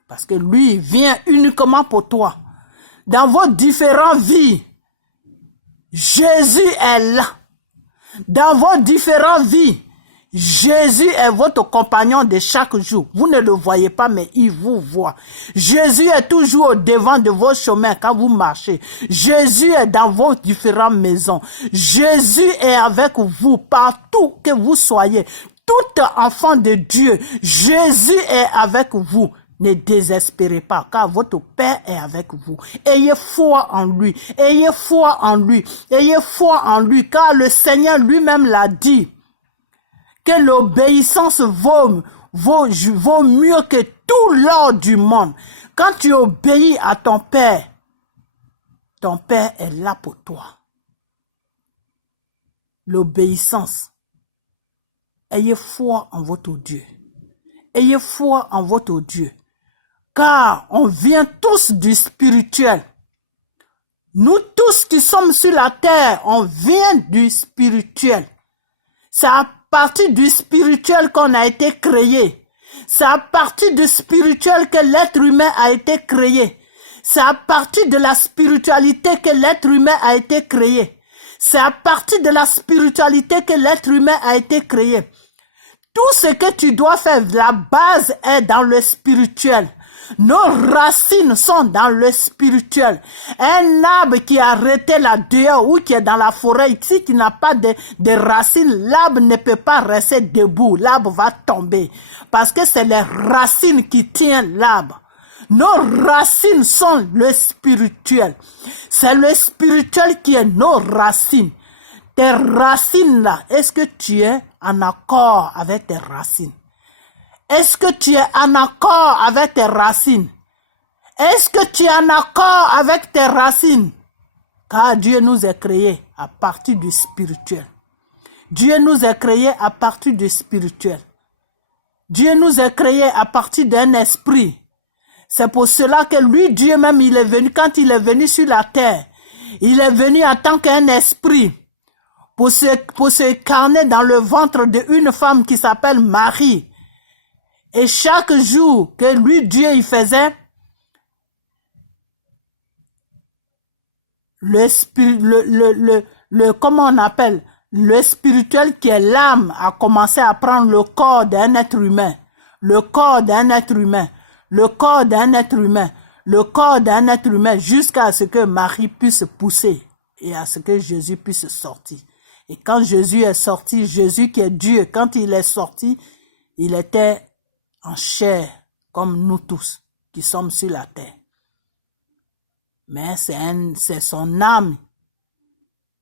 Parce que lui, il vient uniquement pour toi. Dans vos différentes vies, Jésus est là. Dans vos différentes vies, Jésus est votre compagnon de chaque jour. Vous ne le voyez pas, mais il vous voit. Jésus est toujours au devant de vos chemins quand vous marchez. Jésus est dans vos différentes maisons. Jésus est avec vous partout que vous soyez. Tout enfant de Dieu, Jésus est avec vous. Ne désespérez pas, car votre Père est avec vous. Ayez foi en lui. Ayez foi en lui. Ayez foi en lui, car le Seigneur lui-même l'a dit. Que l'obéissance vaut mieux que tout l'or du monde. Quand tu obéis à ton Père est là pour toi. L'obéissance. Ayez foi en votre Dieu. Ayez foi en votre Dieu. Car on vient tous du spirituel. Nous tous qui sommes sur la terre, on vient du spirituel. C'est à partir du spirituel qu'on a été créé. C'est à partir du spirituel que l'être humain a été créé. C'est à partir de la spiritualité que l'être humain a été créé. C'est à partir de la spiritualité que l'être humain a été créé. Tout ce que tu dois faire, la base est dans le spirituel. Nos racines sont dans le spirituel. Un arbre qui est arrêté là dehors ou qui est dans la forêt, si tu n'as pas de racines, l'arbre ne peut pas rester debout. L'arbre va tomber. Parce que c'est les racines qui tiennent l'arbre. Nos racines sont le spirituel. C'est le spirituel qui est nos racines. Tes racines là, est-ce que tu es en accord avec tes racines? Est-ce que tu es en accord avec tes racines? Est-ce que tu es en accord avec tes racines? Car Dieu nous a créés à partir du spirituel. Dieu nous a créés à partir du spirituel. Dieu nous a créés à partir d'un esprit. C'est pour cela que lui, Dieu même, il est venu, quand il est venu sur la terre, il est venu en tant qu'un esprit pour se incarner dans le ventre d'une femme qui s'appelle Marie. Et chaque jour que lui, Dieu, il faisait, comment on appelle, le spirituel qui est l'âme a commencé à prendre le corps d'un être humain. Le corps d'un être humain. Le corps d'un être humain. Le corps d'un être humain jusqu'à ce que Marie puisse pousser et à ce que Jésus puisse sortir. Et quand Jésus est sorti, Jésus qui est Dieu, quand il est sorti, il était en chair comme nous tous qui sommes sur la terre. Mais c'est son âme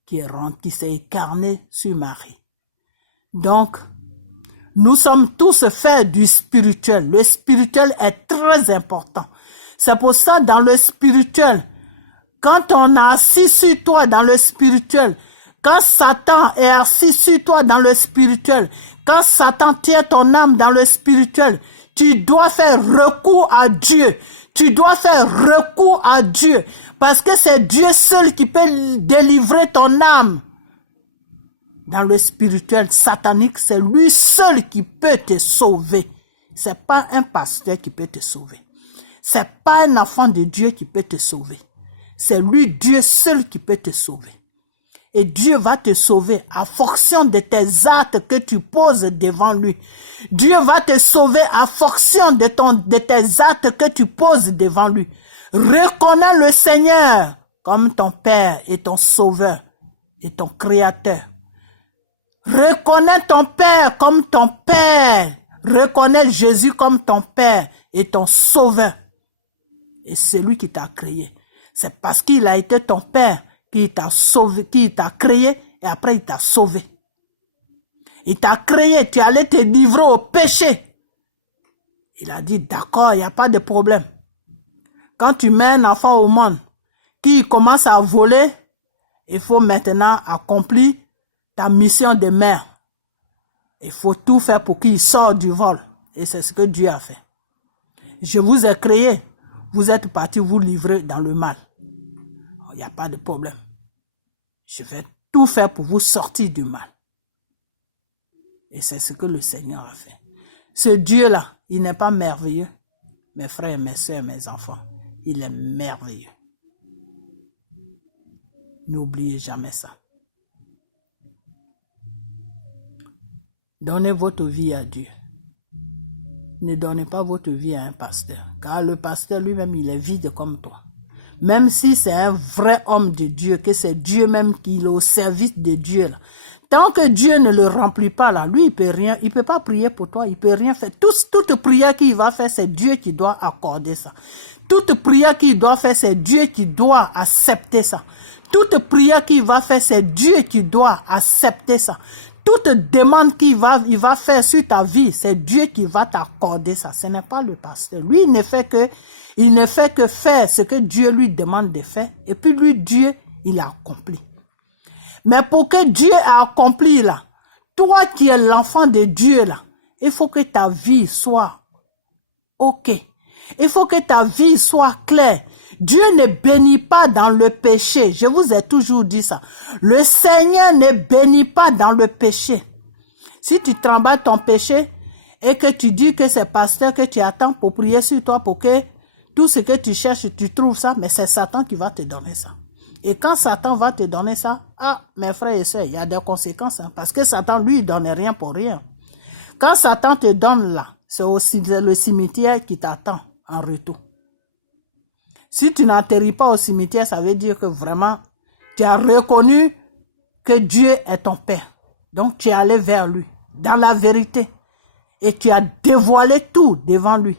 qui s'est incarnée sur Marie. Donc, nous sommes tous faits du spirituel. Le spirituel est très important. C'est pour ça, dans le spirituel, quand on est assis sur toi dans le spirituel, quand Satan est assis sur toi dans le spirituel, quand Satan tient ton âme dans le spirituel, tu dois faire recours à Dieu. Tu dois faire recours à Dieu. Parce que c'est Dieu seul qui peut délivrer ton âme. Dans le spirituel satanique, c'est lui seul qui peut te sauver. C'est pas un pasteur qui peut te sauver. C'est pas un enfant de Dieu qui peut te sauver. C'est lui, Dieu seul, qui peut te sauver. Et Dieu va te sauver en fonction de tes actes que tu poses devant lui. Dieu va te sauver en fonction de tes actes que tu poses devant lui. Reconnais le Seigneur comme ton Père et ton Sauveur et ton Créateur. Reconnais ton Père comme ton Père. Reconnais Jésus comme ton Père et ton Sauveur. Et c'est lui qui t'a créé. C'est parce qu'il a été ton Père qui t'a sauvé, qui t'a créé et après il t'a sauvé. Il t'a créé, tu allais te livrer au péché. Il a dit d'accord, il n'y a pas de problème. Quand tu mets un enfant au monde qui commence à voler, il faut maintenant accomplir ta mission de mère. Il faut tout faire pour qu'il sorte du vol. Et c'est ce que Dieu a fait. Je vous ai créé. Vous êtes partis vous livrer dans le mal. Il n'y a pas de problème. Je vais tout faire pour vous sortir du mal. Et c'est ce que le Seigneur a fait. Ce Dieu-là, il n'est pas merveilleux. Mes frères, mes soeurs, mes enfants, il est merveilleux. N'oubliez jamais ça. Donnez votre vie à Dieu. Ne donnez pas votre vie à un pasteur. Car le pasteur lui-même, il est vide comme toi. Même si c'est un vrai homme de Dieu, que c'est Dieu même qui est au service de Dieu. Là. Tant que Dieu ne le remplit pas, là, lui, il peut rien, il peut pas prier pour toi, il peut rien faire. Toute prière qu'il va faire, c'est Dieu qui doit accorder ça. Toute prière qu'il doit faire, c'est Dieu qui doit accepter ça. Toute prière qu'il va faire, c'est Dieu qui doit accepter ça. Toute demande qu'il va faire sur ta vie, c'est Dieu qui va t'accorder ça. Ce n'est pas le pasteur. Lui, il ne fait que faire ce que Dieu lui demande de faire. Et puis lui, Dieu, il a accompli. Mais pour que Dieu ait accompli là, toi qui es l'enfant de Dieu là, il faut que ta vie soit ok. Il faut que ta vie soit claire. Dieu ne bénit pas dans le péché. Je vous ai toujours dit ça. Le Seigneur ne bénit pas dans le péché. Si tu travailles ton péché et que tu dis que c'est pasteur que tu attends pour prier sur toi pour que tout ce que tu cherches, tu trouves ça, mais c'est Satan qui va te donner ça. Et quand Satan va te donner ça, mes frères et sœurs, il y a des conséquences. Parce que Satan, lui, il donne rien pour rien. Quand Satan te donne là, c'est aussi le cimetière qui t'attend en retour. Si tu n'atterris pas au cimetière, ça veut dire que vraiment, tu as reconnu que Dieu est ton Père. Donc, tu es allé vers lui, dans la vérité. Et tu as dévoilé tout devant lui.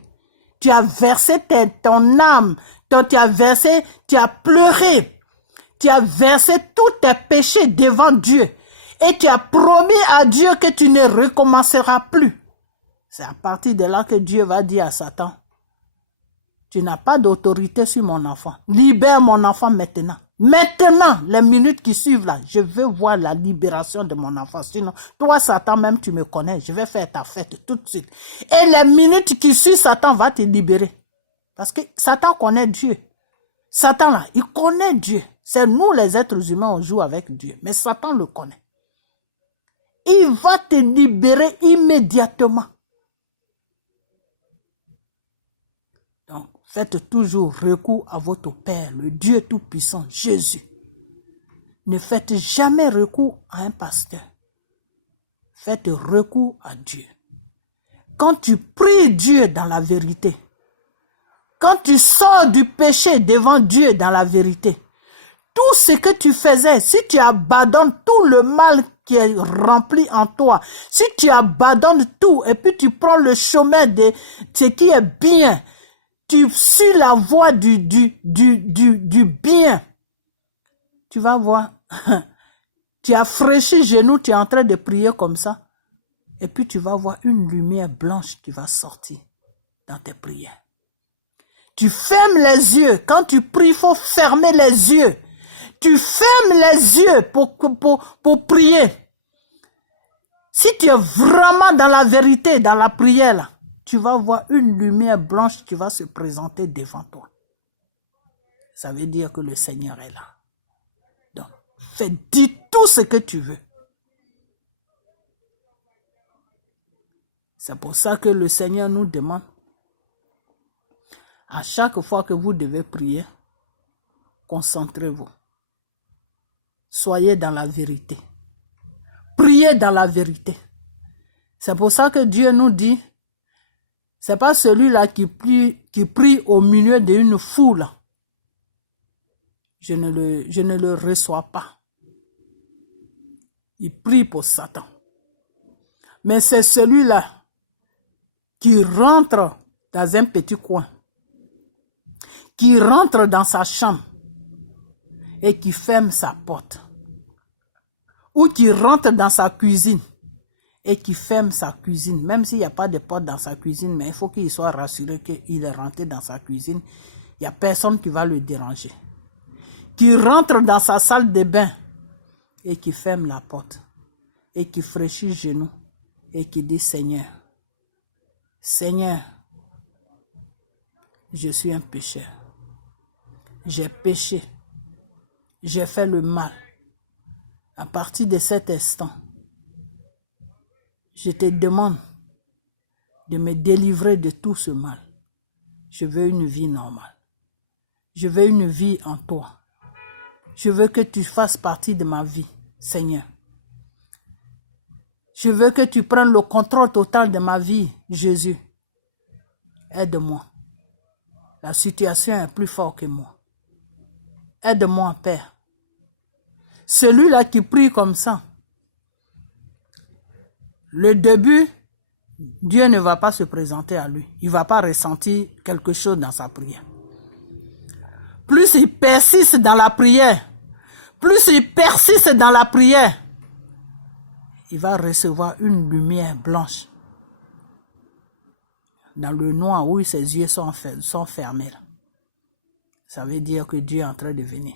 Tu as versé ton âme, tu as pleuré. Tu as versé tous tes péchés devant Dieu. Et tu as promis à Dieu que tu ne recommenceras plus. C'est à partir de là que Dieu va dire à Satan, tu n'as pas d'autorité sur mon enfant. Libère mon enfant maintenant. Maintenant, les minutes qui suivent là, je veux voir la libération de mon enfant. Sinon, toi, Satan, même tu me connais, je vais faire ta fête tout de suite. Et les minutes qui suivent, Satan va te libérer. Parce que Satan connaît Dieu. Satan là, il connaît Dieu. C'est nous les êtres humains, on joue avec Dieu. Mais Satan le connaît. Il va te libérer immédiatement. Donc, faites toujours recours à votre Père, le Dieu Tout-Puissant, Jésus. Ne faites jamais recours à un pasteur. Faites recours à Dieu. Quand tu pries Dieu dans la vérité, quand tu sors du péché devant Dieu dans la vérité, tout ce que tu faisais, si tu abandonnes tout le mal qui est rempli en toi, si tu abandonnes tout et puis tu prends le chemin de ce qui est bien, tu suis la voie du bien, tu vas voir, tu as fraîchi genou, tu es en train de prier comme ça, et puis tu vas voir une lumière blanche qui va sortir dans tes prières. Tu fermes les yeux. Quand tu pries, il faut fermer les yeux. Tu fermes les yeux pour prier. Si tu es vraiment dans la vérité, dans la prière, là, tu vas voir une lumière blanche qui va se présenter devant toi. Ça veut dire que le Seigneur est là. Donc, dis tout ce que tu veux. C'est pour ça que le Seigneur nous demande, à chaque fois que vous devez prier, concentrez-vous. Soyez dans la vérité. Priez dans la vérité. C'est pour ça que Dieu nous dit, c'est pas celui-là qui prie au milieu d'une foule. Je ne le reçois pas. Il prie pour Satan. Mais c'est celui-là qui rentre dans un petit coin, qui rentre dans sa chambre et qui ferme sa porte. Ou qui rentre dans sa cuisine et qui ferme sa cuisine. Même s'il n'y a pas de porte dans sa cuisine, mais il faut qu'il soit rassuré qu'il est rentré dans sa cuisine. Il n'y a personne qui va le déranger. Qui rentre dans sa salle de bain et qui ferme la porte. Et qui fraîchit le genou et qui dit, Seigneur, Seigneur, je suis un pécheur. J'ai péché. J'ai fait le mal. À partir de cet instant, je te demande de me délivrer de tout ce mal. Je veux une vie normale. Je veux une vie en toi. Je veux que tu fasses partie de ma vie, Seigneur. Je veux que tu prennes le contrôle total de ma vie, Jésus. Aide-moi. La situation est plus forte que moi. Aide-moi, Père. Celui-là qui prie comme ça, le début, Dieu ne va pas se présenter à lui. Il ne va pas ressentir quelque chose dans sa prière. Plus il persiste dans la prière, il va recevoir une lumière blanche dans le noir où ses yeux sont fermés. Ça veut dire que Dieu est en train de venir.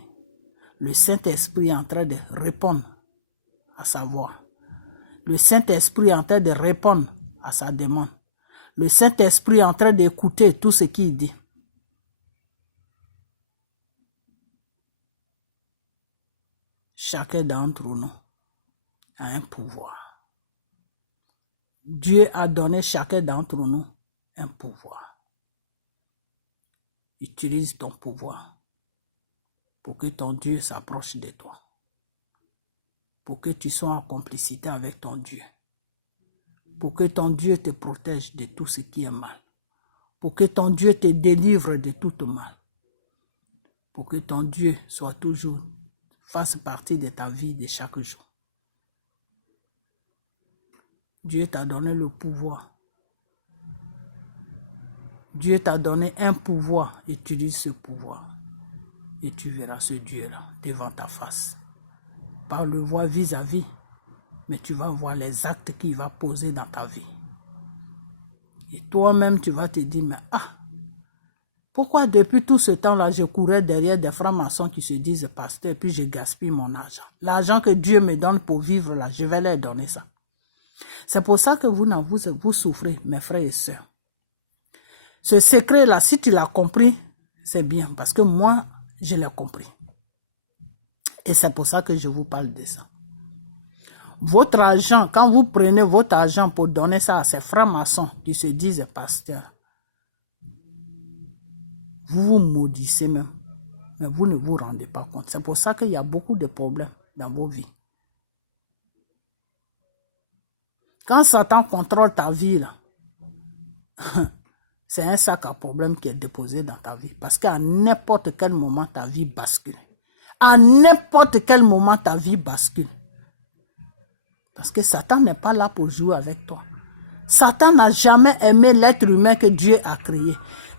Le Saint-Esprit est en train de répondre à sa voix. Le Saint-Esprit est en train de répondre à sa demande. Le Saint-Esprit est en train d'écouter tout ce qu'il dit. Chacun d'entre nous a un pouvoir. Dieu a donné chacun d'entre nous un pouvoir. Utilise ton pouvoir pour que ton Dieu s'approche de toi. Pour que tu sois en complicité avec ton Dieu. Pour que ton Dieu te protège de tout ce qui est mal. pour que ton Dieu te délivre de tout mal, pour que ton Dieu soit toujours, fasse partie de ta vie de chaque jour. Dieu t'a donné le pouvoir. Dieu t'a donné un pouvoir, utilise ce pouvoir et tu verras ce Dieu-là devant ta face. Pas le voir vis-à-vis, mais tu vas voir les actes qu'il va poser dans ta vie. Et toi-même, tu vas te dire, mais pourquoi depuis tout ce temps-là, je courais derrière des francs-maçons qui se disent pasteur, puis je gaspille mon argent. L'argent que Dieu me donne pour vivre là, je vais leur donner ça. C'est pour ça que vous souffrez, mes frères et sœurs. Ce secret-là, si tu l'as compris, c'est bien, parce que moi, je l'ai compris. Et c'est pour ça que je vous parle de ça. Votre argent, quand vous prenez votre argent pour donner ça à ces francs-maçons qui se disent pasteurs, vous vous maudissez même, mais vous ne vous rendez pas compte. C'est pour ça qu'il y a beaucoup de problèmes dans vos vies. Quand Satan contrôle ta vie, là, c'est un sac à problème qui est déposé dans ta vie. Parce qu'à n'importe quel moment, ta vie bascule. À n'importe quel moment, ta vie bascule. Parce que Satan n'est pas là pour jouer avec toi. Satan n'a jamais aimé l'être humain que Dieu a créé.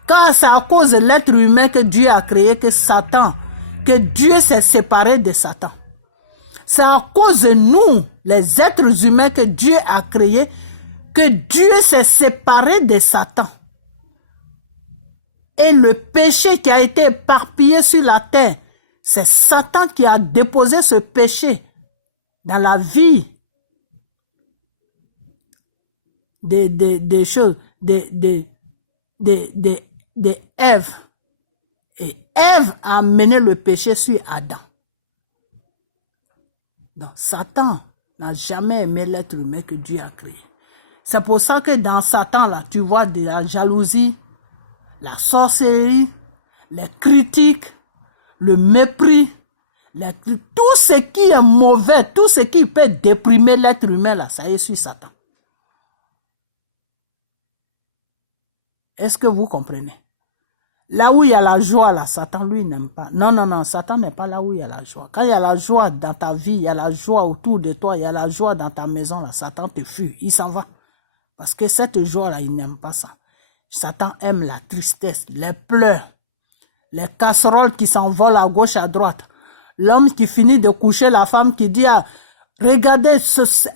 Car c'est à cause de l'être humain que Dieu a créé que Dieu s'est séparé de Satan. C'est à cause de nous, les êtres humains que Dieu a créés, que Dieu s'est séparé de Satan. Et le péché qui a été éparpillé sur la terre, c'est Satan qui a déposé ce péché dans la vie des choses, de Ève. Et Ève a amené le péché sur Adam. Donc Satan n'a jamais aimé l'être humain que Dieu a créé. C'est pour ça que dans Satan, là, tu vois de la jalousie, la sorcellerie, les critiques, le mépris, tout ce qui est mauvais, tout ce qui peut déprimer l'être humain, là, ça est sur Satan. Est-ce que vous comprenez? Là où il y a la joie, là, Satan, lui, n'aime pas. Non, Satan n'est pas là où il y a la joie. Quand il y a la joie dans ta vie, il y a la joie autour de toi, il y a la joie dans ta maison, là, Satan te fuit, il s'en va. Parce que cette joie-là, il n'aime pas ça. Satan aime la tristesse, les pleurs, les casseroles qui s'envolent à gauche, à droite. L'homme qui finit de coucher la femme qui dit, regardez,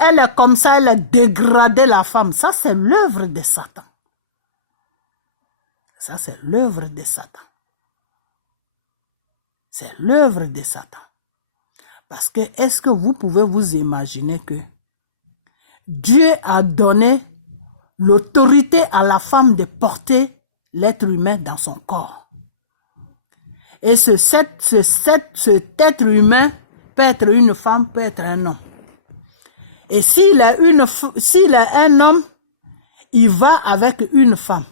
elle est comme ça, elle a dégradé la femme. Ça, c'est l'œuvre de Satan. Ça, c'est l'œuvre de Satan. C'est l'œuvre de Satan. Parce que, est-ce que vous pouvez vous imaginer que Dieu a donné l'autorité à la femme de porter l'être humain dans son corps? Et cet être humain peut être une femme, peut être un homme. Et s'il est un homme, il va avec une femme.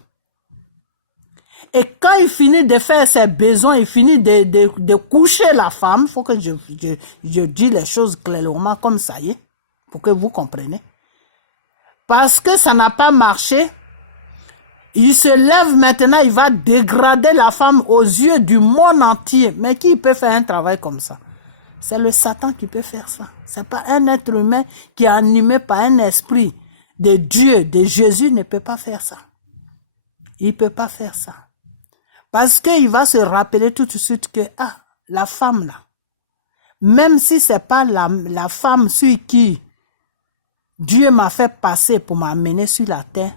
Et quand il finit de faire ses besoins, il finit de coucher la femme, il faut que je dise les choses clairement comme ça y est, pour que vous compreniez. Parce que ça n'a pas marché, il se lève maintenant, il va dégrader la femme aux yeux du monde entier. Mais qui peut faire un travail comme ça? C'est le Satan qui peut faire ça. C'est pas un être humain qui est animé par un esprit de Dieu, de Jésus, ne peut pas faire ça. Il ne peut pas faire ça. Parce qu'il va se rappeler tout de suite que, la femme là, même si ce n'est pas la femme sur qui Dieu m'a fait passer pour m'amener sur la terre,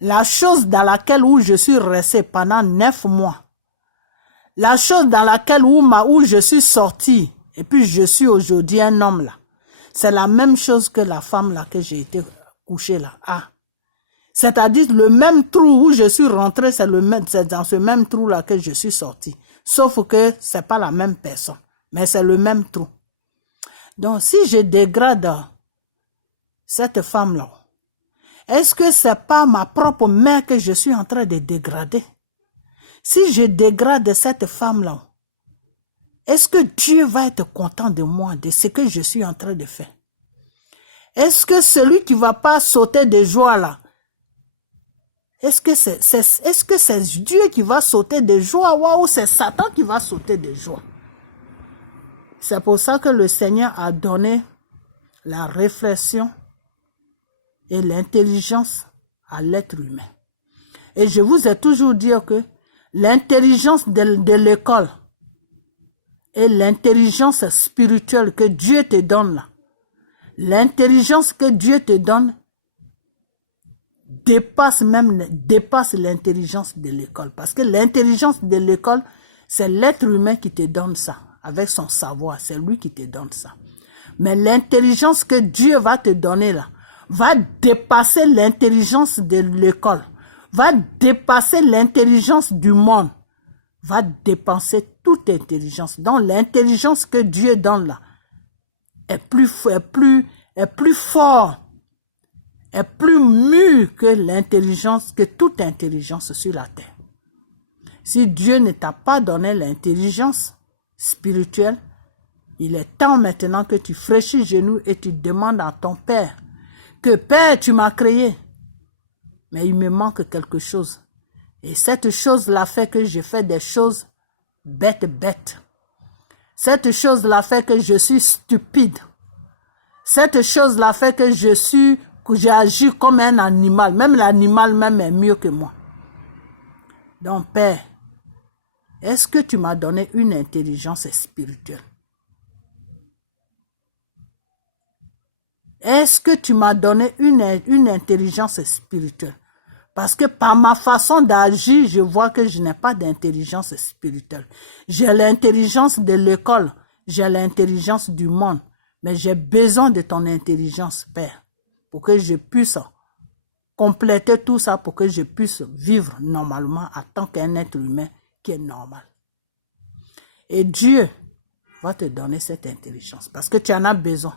la chose dans laquelle où je suis resté pendant 9 mois, la chose dans laquelle où je suis sorti, et puis je suis aujourd'hui un homme là, c'est la même chose que la femme là que j'ai été couchée là. C'est-à-dire le même trou où je suis rentré, c'est dans ce même trou-là que je suis sorti. Sauf que ce n'est pas la même personne, mais c'est le même trou. Donc, si je dégrade cette femme-là, est-ce que ce n'est pas ma propre mère que je suis en train de dégrader? Si je dégrade cette femme-là, est-ce que Dieu va être content de moi, de ce que je suis en train de faire? Est-ce que celui qui ne va pas sauter de joie là, Est-ce que c'est Dieu qui va sauter de joie ou c'est Satan qui va sauter de joie? C'est pour ça que le Seigneur a donné la réflexion et l'intelligence à l'être humain. Et je vous ai toujours dit que l'intelligence de l'école et l'intelligence spirituelle que Dieu te donne là, l'intelligence que Dieu te donne dépasse l'intelligence de l'école. Parce que l'intelligence de l'école, c'est l'être humain qui te donne ça. Avec son savoir, c'est lui qui te donne ça. Mais l'intelligence que Dieu va te donner là, va dépasser l'intelligence de l'école, va dépasser l'intelligence du monde, va dépasser toute intelligence. Donc l'intelligence que Dieu donne là est plus fort, est plus mûr que l'intelligence, que toute intelligence sur la terre. Si Dieu ne t'a pas donné l'intelligence spirituelle, il est temps maintenant que tu fraîchis les genoux et tu demandes à ton Père que Père, tu m'as créé, mais il me manque quelque chose. Et cette chose-là fait que je fais des choses bêtes. Cette chose-là fait que je suis stupide. Cette chose-là fait que j'ai agi comme un animal. Même l'animal même est mieux que moi. Donc, Père, est-ce que tu m'as donné une intelligence spirituelle? Est-ce que tu m'as donné une intelligence spirituelle? Parce que par ma façon d'agir, je vois que je n'ai pas d'intelligence spirituelle. J'ai l'intelligence de l'école, j'ai l'intelligence du monde, mais j'ai besoin de ton intelligence, Père, pour que je puisse compléter tout ça, pour que je puisse vivre normalement en tant qu'un être humain qui est normal. Et Dieu va te donner cette intelligence parce que tu en as besoin.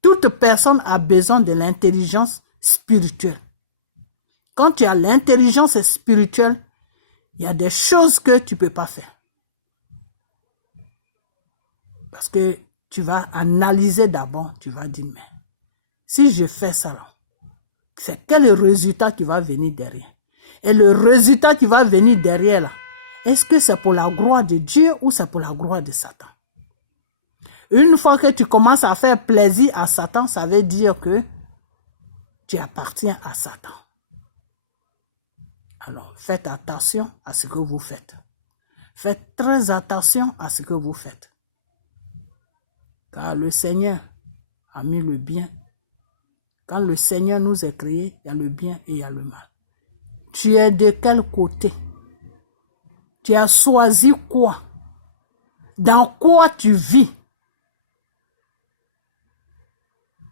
Toute personne a besoin de l'intelligence spirituelle. Quand tu as l'intelligence spirituelle, il y a des choses que tu ne peux pas faire. Parce que tu vas analyser d'abord, tu vas dire, mais si je fais ça, c'est quel résultat qui va venir derrière? Et le résultat qui va venir derrière, là, est-ce que c'est pour la gloire de Dieu ou c'est pour la gloire de Satan? Une fois que tu commences à faire plaisir à Satan, ça veut dire que tu appartiens à Satan. Alors, faites attention à ce que vous faites. Faites très attention à ce que vous faites. Car le Seigneur a mis le bien. Quand le Seigneur nous a créés, il y a le bien et il y a le mal. Tu es de quel côté? Tu as choisi quoi? Dans quoi tu vis?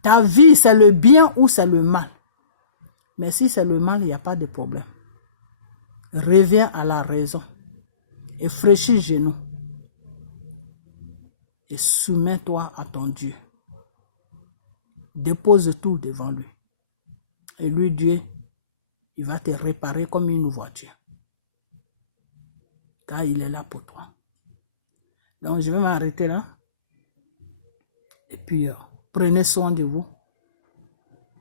Ta vie, c'est le bien ou c'est le mal? Mais si c'est le mal, il n'y a pas de problème. Reviens à la raison et fraîchis les genoux et soumets-toi à ton Dieu. Dépose tout devant lui. Et lui, Dieu, il va te réparer comme une voiture. Car il est là pour toi. Donc, je vais m'arrêter là. Et puis, prenez soin de vous.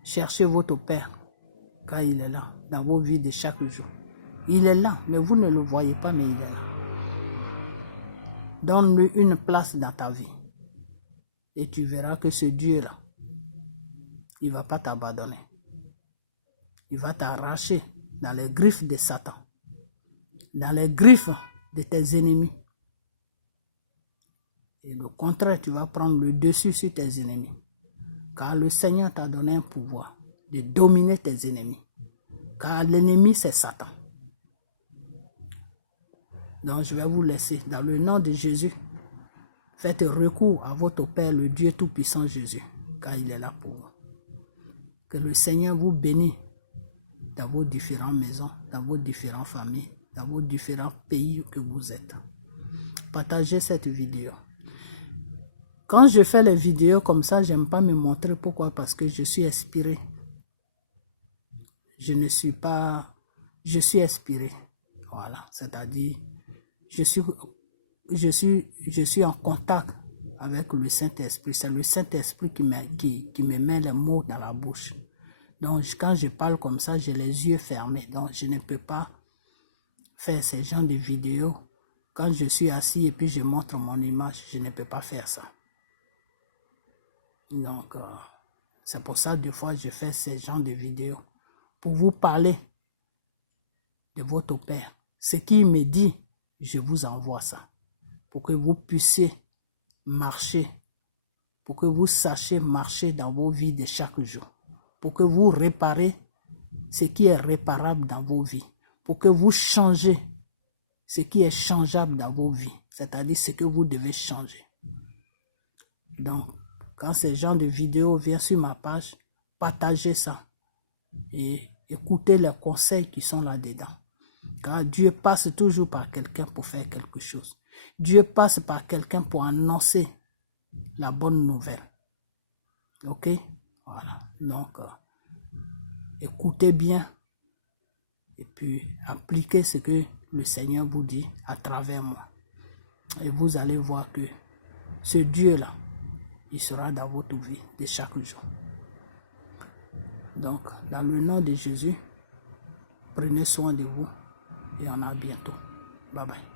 Cherchez votre Père. Car il est là dans vos vies de chaque jour. Il est là, mais vous ne le voyez pas, mais il est là. Donne-lui une place dans ta vie. Et tu verras que ce Dieu-là, il ne va pas t'abandonner. Il va t'arracher dans les griffes de Satan. Dans les griffes de tes ennemis. Et le contraire, tu vas prendre le dessus sur tes ennemis. Car le Seigneur t'a donné un pouvoir de dominer tes ennemis. Car l'ennemi, c'est Satan. Donc, je vais vous laisser. Dans le nom de Jésus, faites recours à votre Père, le Dieu Tout-Puissant Jésus. Car il est là pour vous. Que le Seigneur vous bénisse dans vos différentes maisons, dans vos différentes familles, dans vos différents pays que vous êtes. Partagez cette vidéo. Quand je fais les vidéos comme ça, j'aime pas me montrer. Pourquoi? Parce que je suis inspiré. Je suis inspiré. Voilà, c'est-à-dire, je suis en contact avec le Saint-Esprit. C'est le Saint-Esprit qui me met les mots dans la bouche. Donc, quand je parle comme ça, j'ai les yeux fermés. Donc, je ne peux pas faire ce genre de vidéos. Quand je suis assis et puis je montre mon image, je ne peux pas faire ça. Donc, c'est pour ça, des fois, je fais ce genre de vidéos. Pour vous parler de votre Père. Ce qu'il me dit, je vous envoie ça. Pour que vous puissiez marcher. Pour que vous sachiez marcher dans vos vies de chaque jour. Pour que vous réparez ce qui est réparable dans vos vies. Pour que vous changez ce qui est changeable dans vos vies. C'est-à-dire ce que vous devez changer. Donc, quand ce genre de vidéo vient sur ma page, partagez ça. Et écoutez les conseils qui sont là-dedans. Car Dieu passe toujours par quelqu'un pour faire quelque chose. Dieu passe par quelqu'un pour annoncer la bonne nouvelle. Ok? Voilà. Donc, écoutez bien et puis appliquez ce que le Seigneur vous dit à travers moi. Et vous allez voir que ce Dieu-là, il sera dans votre vie de chaque jour. Donc, dans le nom de Jésus, prenez soin de vous et on a bientôt. Bye bye.